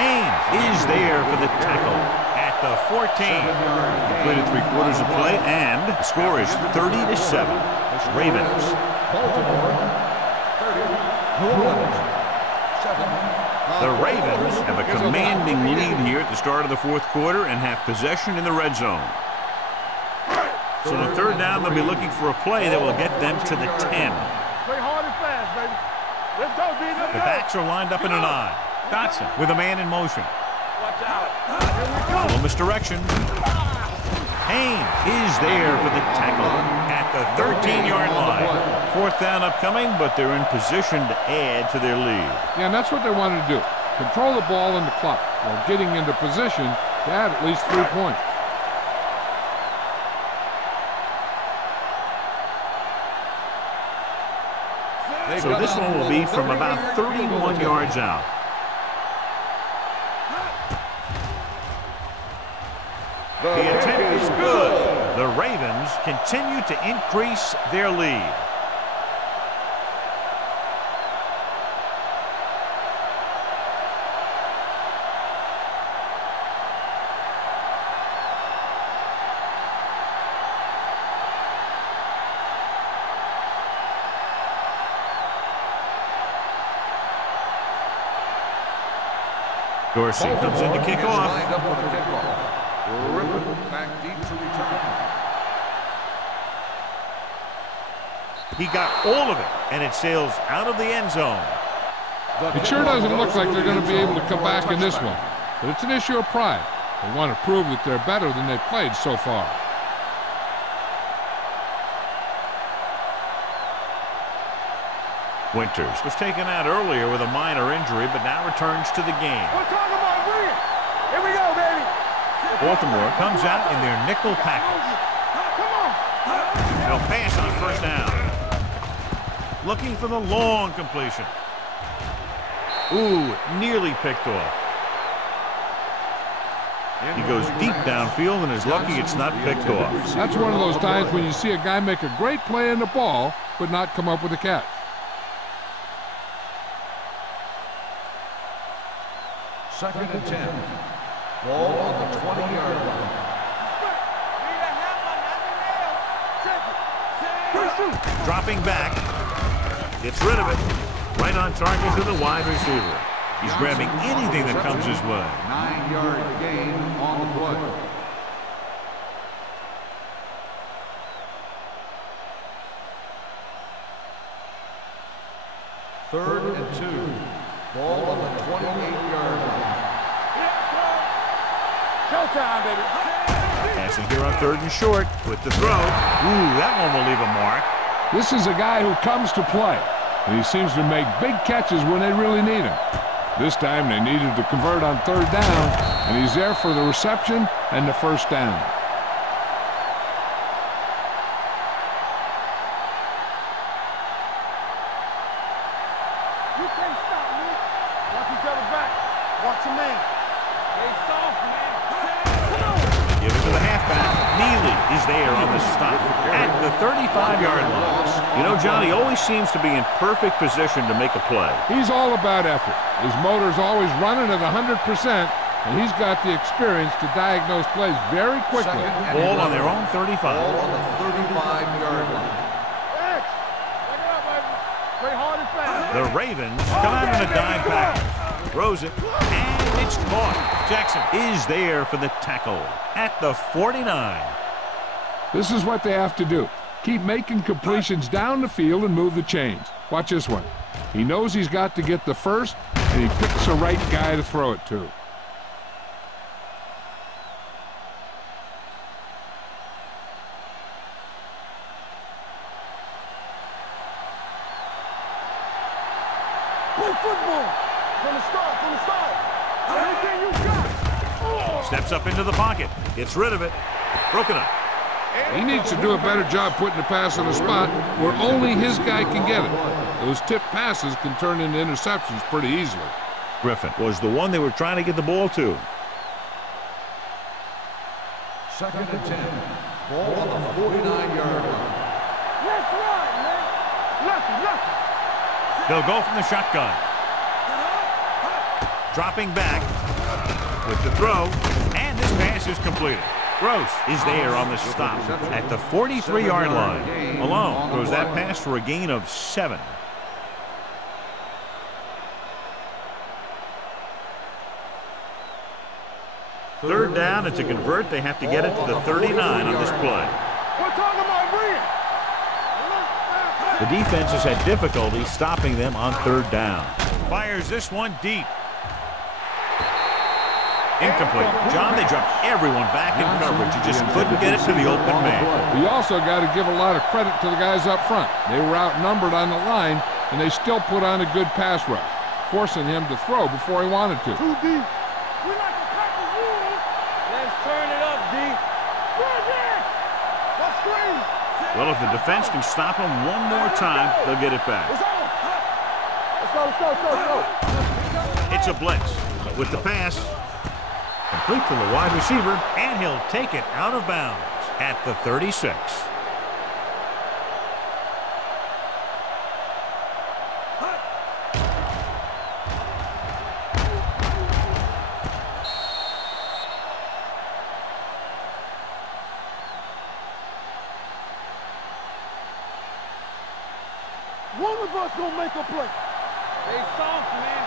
Haynes is there for the tackle at the 14. Completed 3 quarters of play, and the score is 30-7. Ravens. Baltimore 30. New Orleans 7. The Ravens have a commanding lead here at the start of the 4th quarter and have possession in the red zone. So the 3rd down, they'll be looking for a play that will get them to the 10. Play hard and fast, baby. Let's go, D. Let's The go. backs are lined up in an I. Dotson with a man in motion. Watch out. Here we A go. little misdirection. Haynes is there for the tackle at the 13-yard line. 4th down upcoming, but they're in position to add to their lead. Yeah, and that's what they wanted to do. Control the ball and the clock while getting into position to add at least 3 points. So this one will be from about 31 yards out. The attempt is good. The Ravens continue to increase their lead. Dorsey comes in to kick off. Lined up for the kickoff. Griffin back deep to return. He got all of it, and it sails out of the end zone. It sure doesn't look like they're going to be able to come back in this one, but it's an issue of pride. They want to prove that they're better than they've played so far. Winters was taken out earlier with a minor injury, but now returns to the game. We're talking about bring it. Here we go, baby. Baltimore comes out in their nickel package. Come on. They'll pass on 1st down. Looking for the long completion. Ooh, nearly picked off. He goes deep downfield and is lucky it's not picked off. That's one of those times when you see a guy make a great play in the ball, but not come up with a catch. Second and 10. Ball on the 20-yard line. Dropping back. Gets rid of it. Right on target to the wide receiver. He's grabbing anything that comes his way. 9-yard gain on the play. Third and 2. Ball on the 28-yard line. Showtime, baby. Passing here on 3rd and short with the throw. Ooh, that one will leave a mark. This is a guy who comes to play, and he seems to make big catches when they really need him. This time they needed to convert on 3rd down, and he's there for the reception and the 1st down. You can't stop me. Watch each other back. Watch your man. Stay soft, man. Come on. Give it to the halfback. Neely is there on the stop at the 35-yard line. You know, Johnny always seems to be in perfect position to make a play. He's all about effort. His motor's always running at 100%, and he's got the experience to diagnose plays very quickly. Ball on their own 35. Ball on the 35-yard line. X. Take it up, baby. Play hard and fast. The Ravens come out in a dive back. Throws it, and it's caught. Jackson is there for the tackle at the 49. This is what they have to do. Keep making completions down the field and move the chains. Watch this one. He knows he's got to get the first, and he picks the right guy to throw it to. Play football. From the start. Everything you got. Steps up into the pocket. Gets rid of it. Broken up. He needs to do a better job putting the pass on a spot where only his guy can get it. Those tip passes can turn into interceptions pretty easily. Griffin was the one they were trying to get the ball to. Second and 10. Ball on the 49-yard line. Let's ride, man. Lucky. They'll go from the shotgun. Dropping back with the throw, and this pass pass is completed. Gross is there on the stop at the 43-yard line. Malone throws that pass for a gain of 7. Third down, and to convert, they have to get it to the 39 on this play. We're talking about bringing. The defense has had difficulty stopping them on third down. Fires this one deep. Incomplete. John, they dropped everyone back in coverage. You just couldn't get it to the open man. You also got to give a lot of credit to the guys up front. They were outnumbered on the line, and they still put on a good pass rush, forcing him to throw before he wanted to. Too deep. We like to cut the rules. Let's turn it up, D. Right there. Let's screen. Well, if the defense can stop him one more time, they'll get it back. Let's go, let's go, let's go, let's go. It's a blitz. With the pass, complete to the wide receiver, and he'll take it out of bounds at the 36. One of us gonna make a play. They soft, man.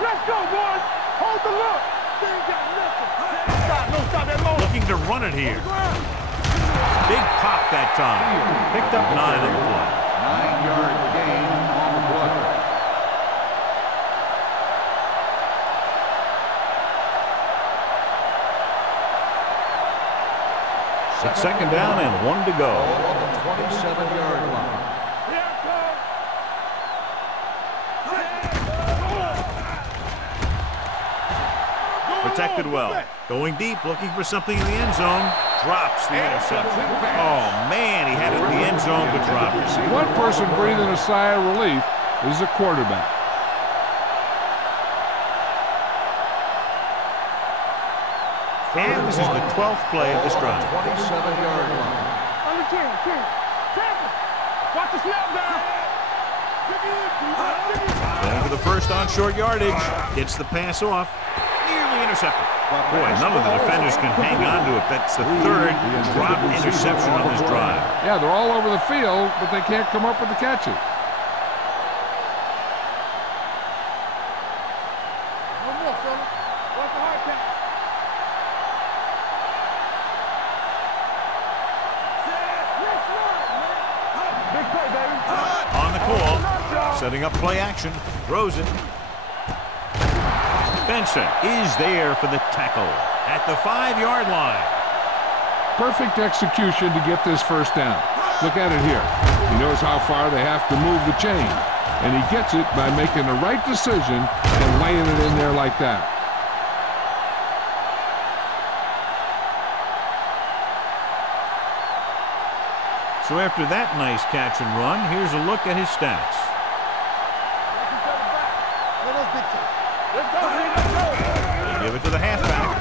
Let's go, boys. Hold the look. They ain't got nothing. Stop that low. Looking to run it here. Big pop that time. Picked up 9 in the play. 9-yard gain on the play. It's second down and 1 to go. On the 27-yard line. Protected well. Going deep, looking for something in the end zone. Drops the interception. Oh, man, he had it in the end zone, but dropped it. One person breathing a sigh of relief is the quarterback. And this is the 12th play of this drive. 27-yard line. On the team. Watch the snap down. Going for the first on short yardage. Gets the pass off. Nearly intercepted. Boy, none of the defenders can hang on to it. That's the third drop interception on this drive. Yeah, they're all over the field, but they can't come up with the catches. One more, fella. Watch the hard count. Big play, baby. On the call. Setting up play action. Throws it. Benson is there for the tackle at the 5-yard line. Perfect execution to get this first down. Look at it here. He knows how far they have to move the chain, and he gets it by making the right decision and laying it in there like that. So after that nice catch and run, here's a look at his stats. They give it to the halfback.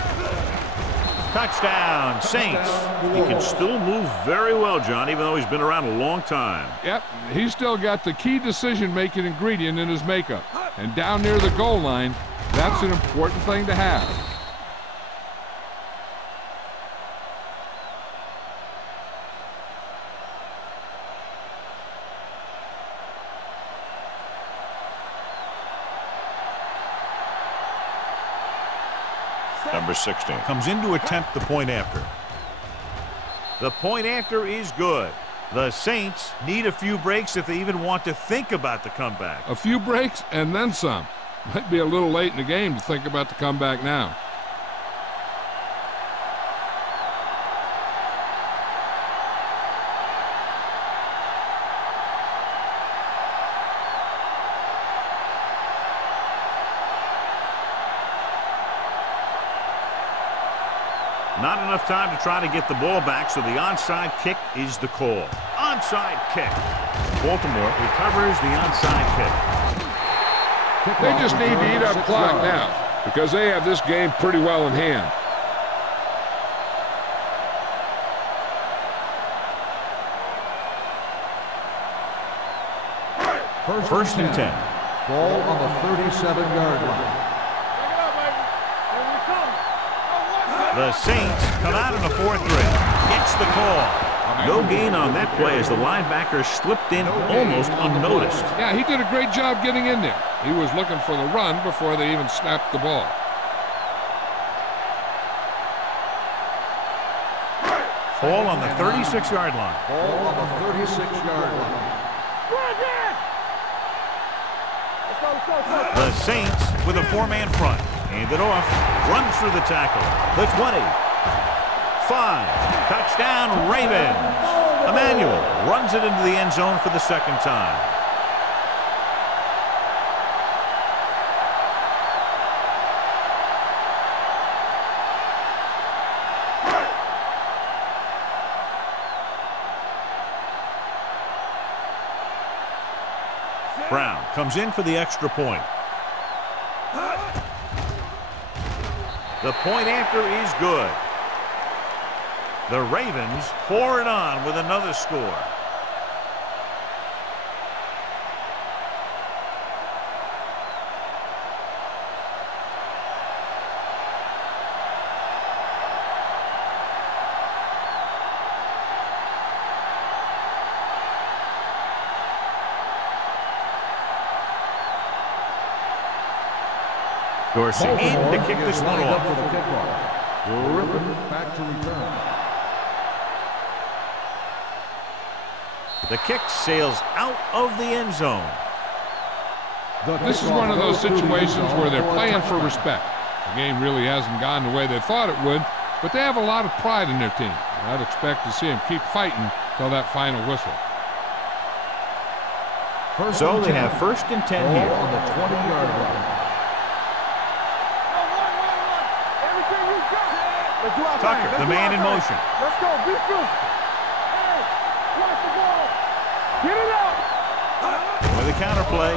Touchdown, Saints. He can still move very well, John, even though he's been around a long time. Yep, he's still got the key decision-making ingredient in his makeup. And down near the goal line, that's an important thing to have. Number 16 comes in to attempt the point after. The point after is good. The Saints need a few breaks if they even want to think about the comeback. A few breaks and then some. Might be a little late in the game to think about the comeback now. Not enough time to try to get the ball back, so the onside kick is the call. Onside kick. Baltimore recovers the onside kick. They just need to eat up clock now because they have this game pretty well in hand. First and 10. Ball on the 37-yard line. Check it out, baby. Here we come. The Saints come out in a 4-3. Gets the call. No gain on that play as the linebacker slipped in almost unnoticed. Yeah, he did a great job getting in there. He was looking for the run before they even snapped the ball. Ball on the 36-yard line. Ball on the 36-yard line. The Saints with a 4-man front. Hand it off. Runs through the tackle. The 20. 5. Touchdown, Ravens. Emmanuel runs it into the end zone for the second time. Brown comes in for the extra point. The point after is good. The Ravens pour it on with another score. Dorsey in to kick this one off. Back to return. The kick sails out of the end zone. This is one of those situations where they're playing for respect. The game really hasn't gone the way they thought it would, but they have a lot of pride in their team. I'd expect to see them keep fighting till that final whistle. So they have 1st and 10 here. On the 20-yard line. Tucker, the man in motion. Let's go. Be good. Hey, watch the ball. Get it out. With a counter play.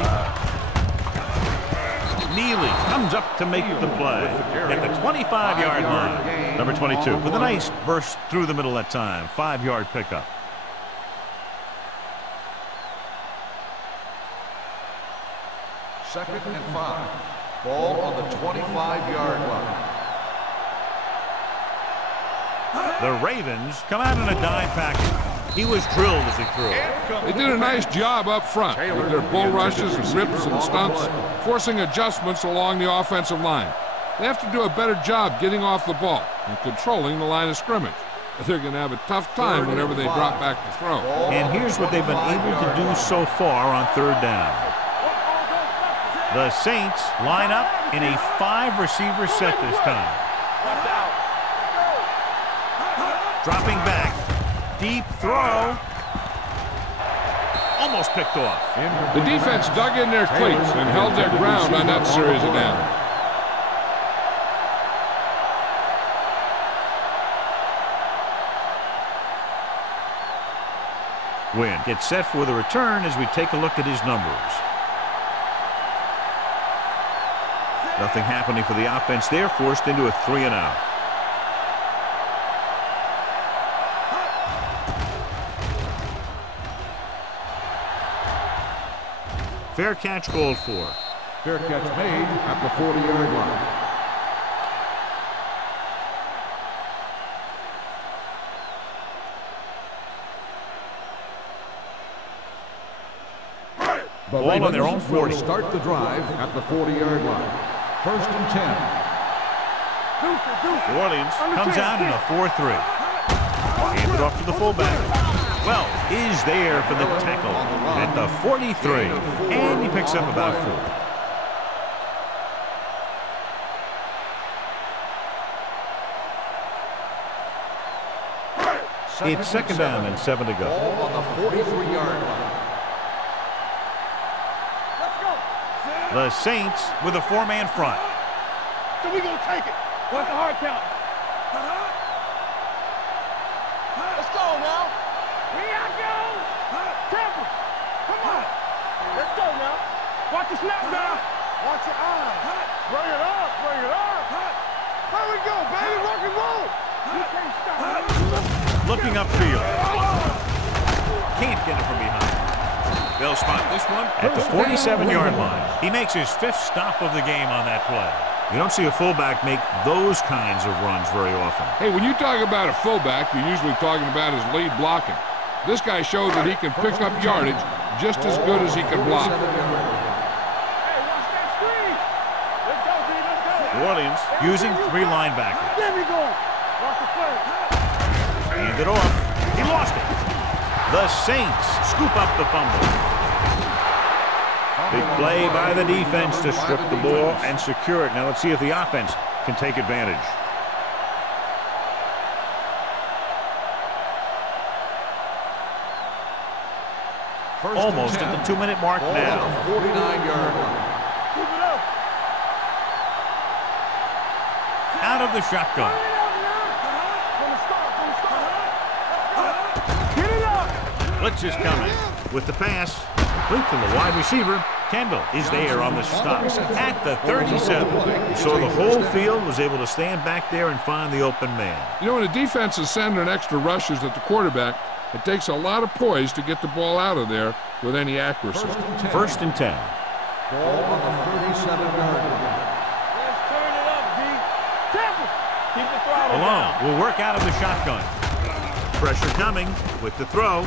Neely comes up to make the play at the 25-yard line. Number 22 with a nice burst through the middle that time. 5-yard pickup. Second and 5. Ball on the 25-yard line. The Ravens come out in a dime package. He was drilled as he threw. They did a nice job up front with their bull rushes and rips and stunts, forcing adjustments along the offensive line. They have to do a better job getting off the ball and controlling the line of scrimmage. They're going to have a tough time whenever they drop back to throw. And here's what they've been able to do so far on 3rd down. The Saints line up in a 5-receiver set this time. Dropping back. Deep throw. Almost picked off. The defense dug in their cleats and held their ground on that series of downs. Wynn gets set for the return as we take a look at his numbers. Nothing happening for the offense there, forced into a 3-and-out. Fair catch called for. Fair catch made at the 40-yard line. Ball on their own 40. Start the drive at the 40-yard line. 1st and 10. New Orleans comes out in a 4-3. Hand it off to the fullback. Well, is there for the tackle at the 43. And he picks up about 4. It's 2nd down and 7 to go. Ball on the 43-yard line. The Saints with a 4-man front. So we're going to take it. What's the hard count? Let's go now. Here I go. Temple. Come on. Let's go now. Watch the snap now. Watch your eyes. Bring it up. Bring it up. There we go, baby. Rock and roll. You can't stop. Looking upfield. Can't get it from behind. They'll spot this one at the 47-yard line. He makes his 5th stop of the game on that play. You don't see a fullback make those kinds of runs very often. Hey, when you talk about a fullback, you're usually talking about his lead blocking. This guy showed that he can pick up yardage just as good as he can block. New Orleans using 3 linebackers. There we go. Watch the play. Hand it off. He lost it. The Saints scoop up the fumble. Big play by the defense to strip the ball and secure it. Now let's see if the offense can take advantage. Almost at the 2-minute mark now. 49-yard line. Keep it up. Out of the shotgun. Get it up. Blitz is coming. With the pass, complete to the wide receiver. Kendall is there on the stop at the 37. So the whole field was able to stand back there and find the open man. You know, when a defense is sending extra rushers at the quarterback, it takes a lot of poise to get the ball out of there with any accuracy. First and 10. Ball on the 37-yard line. Let's turn it up, D. Temple. Keep the throttle Malone down. will work out of the shotgun. Pressure coming with the throw.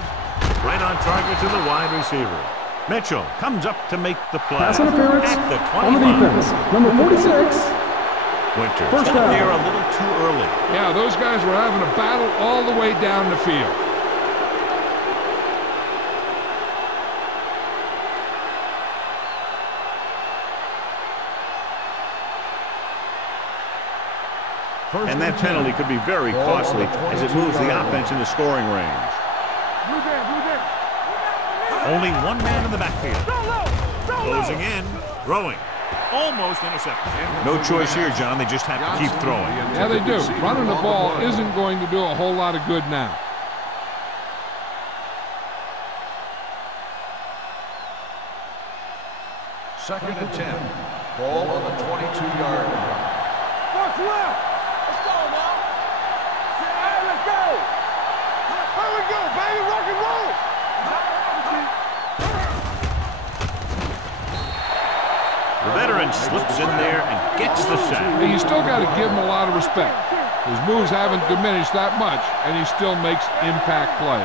Right on target to the wide receiver. Mitchell comes up to make the play. Pass interference at the 25. on the defense. Number 46. Winters First got down. there a little too early. Yeah, those guys were having a battle all the way down the field. And that penalty could be very costly as it moves the offense into scoring range. Blue down, blue down. Only one man in the backfield. Go low. Go low. Closing in, throwing. Almost intercepted. No choice here, John. They just have to keep throwing. Yeah, they do. Running the ball isn't going to do a whole lot of good now. Second and 10. Ball on the 22-yard line. Watch left. Let's go now. Hey, let's go. Here we go, baby. Rock and roll. The veteran slips in there and gets the sack. Hey, you still got to give him a lot of respect. His moves haven't diminished that much, and he still makes impact plays.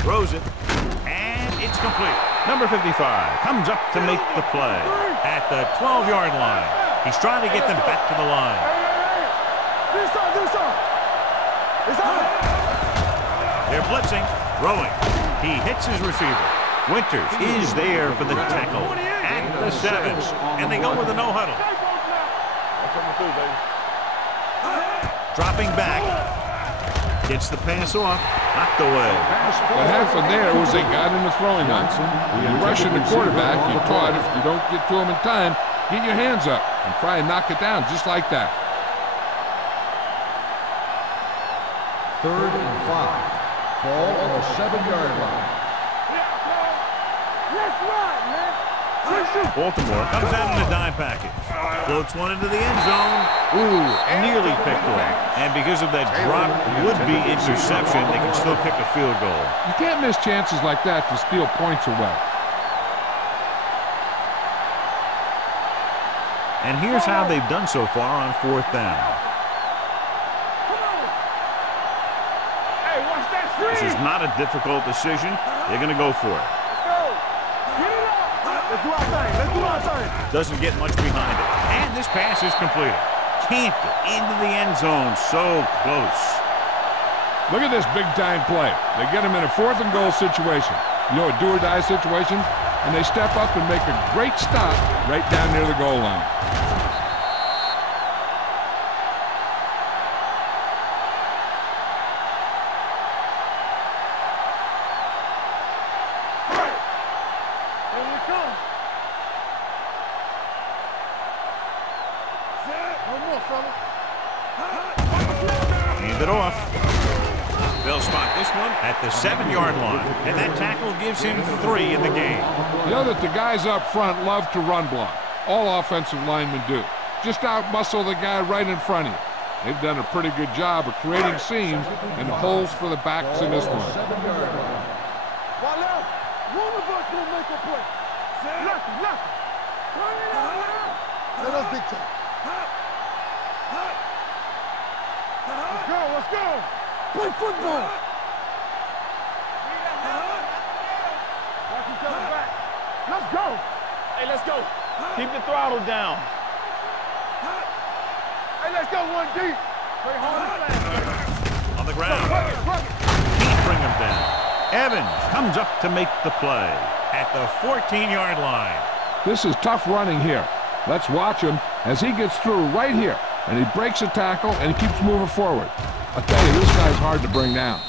Throws it, and it's complete. Number 55 comes up to make the play at the 12-yard line. He's trying to get them back to the line. This on. It's on. They're blitzing, throwing. He hits his receiver. Winters is there for the tackle at the 7, and they go with a no-huddle. Dropping back, gets the pass off, knocked away. What happened there was they got in the throwing line. When you're rushing the quarterback, you're taught if you don't get to him in time, get your hands up and try and knock it down just like that. Third and 5. Ball on the 7-yard line. Let's ride, man. Baltimore comes out in a dime package. Floats one into the end zone. Ooh, nearly picked off. And because of that drop would-be interception, they can still kick a field goal. You can't miss chances like that to steal points away. And here's how they've done so far on 4th down. Hey, watch that screen. This is not a difficult decision. They're going to go for it. Let's do our thing. Let's do our thing. Doesn't get much behind it. And this pass is completed. Can't get into the end zone. So close. Look at this big-time play. They get him in a 4th and goal situation. You know, a do-or-die situation. And they step up and make a great stop right down near the goal line. Hand it off. They'll spot this one at the 7-yard line, and that tackle gives him 3 in the game. You know that the guys up front love to run block. All offensive linemen do. Just out-muscle the guy right in front of you. They've done a pretty good job of creating seams and holes for the backs in this one. One of us will make a play. Lucky. Let us big time. Let's go, let's go. Play football. Watch each other back. Let's go. Hey, let's go. Keep the throttle down. Hey, let's go one deep. Play hard and fast. On the ground. Can't bring him down. Evans comes up to make the play at the 14-yard line. This is tough running here. Let's watch him as he gets through right here. And he breaks a tackle and he keeps moving forward. I tell you, this guy's hard to bring down.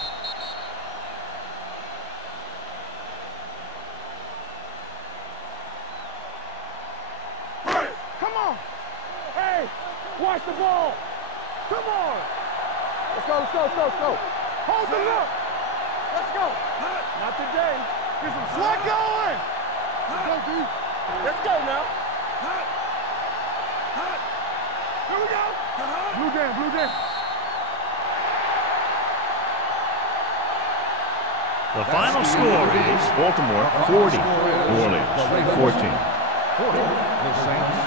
Come on. Hey, watch the ball. Come on. Let's go, let's go, let's go, let's go. Hold the look. Let's go. Not today. Get some slack going. Let's go, dude. Let's go now. Here we go. Blue down, blue down. The final score is Baltimore 40, New Orleans 14. 40, the Saints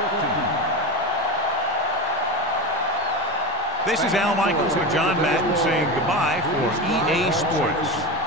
14. This is Al Michaels with John Madden saying goodbye for EA Sports.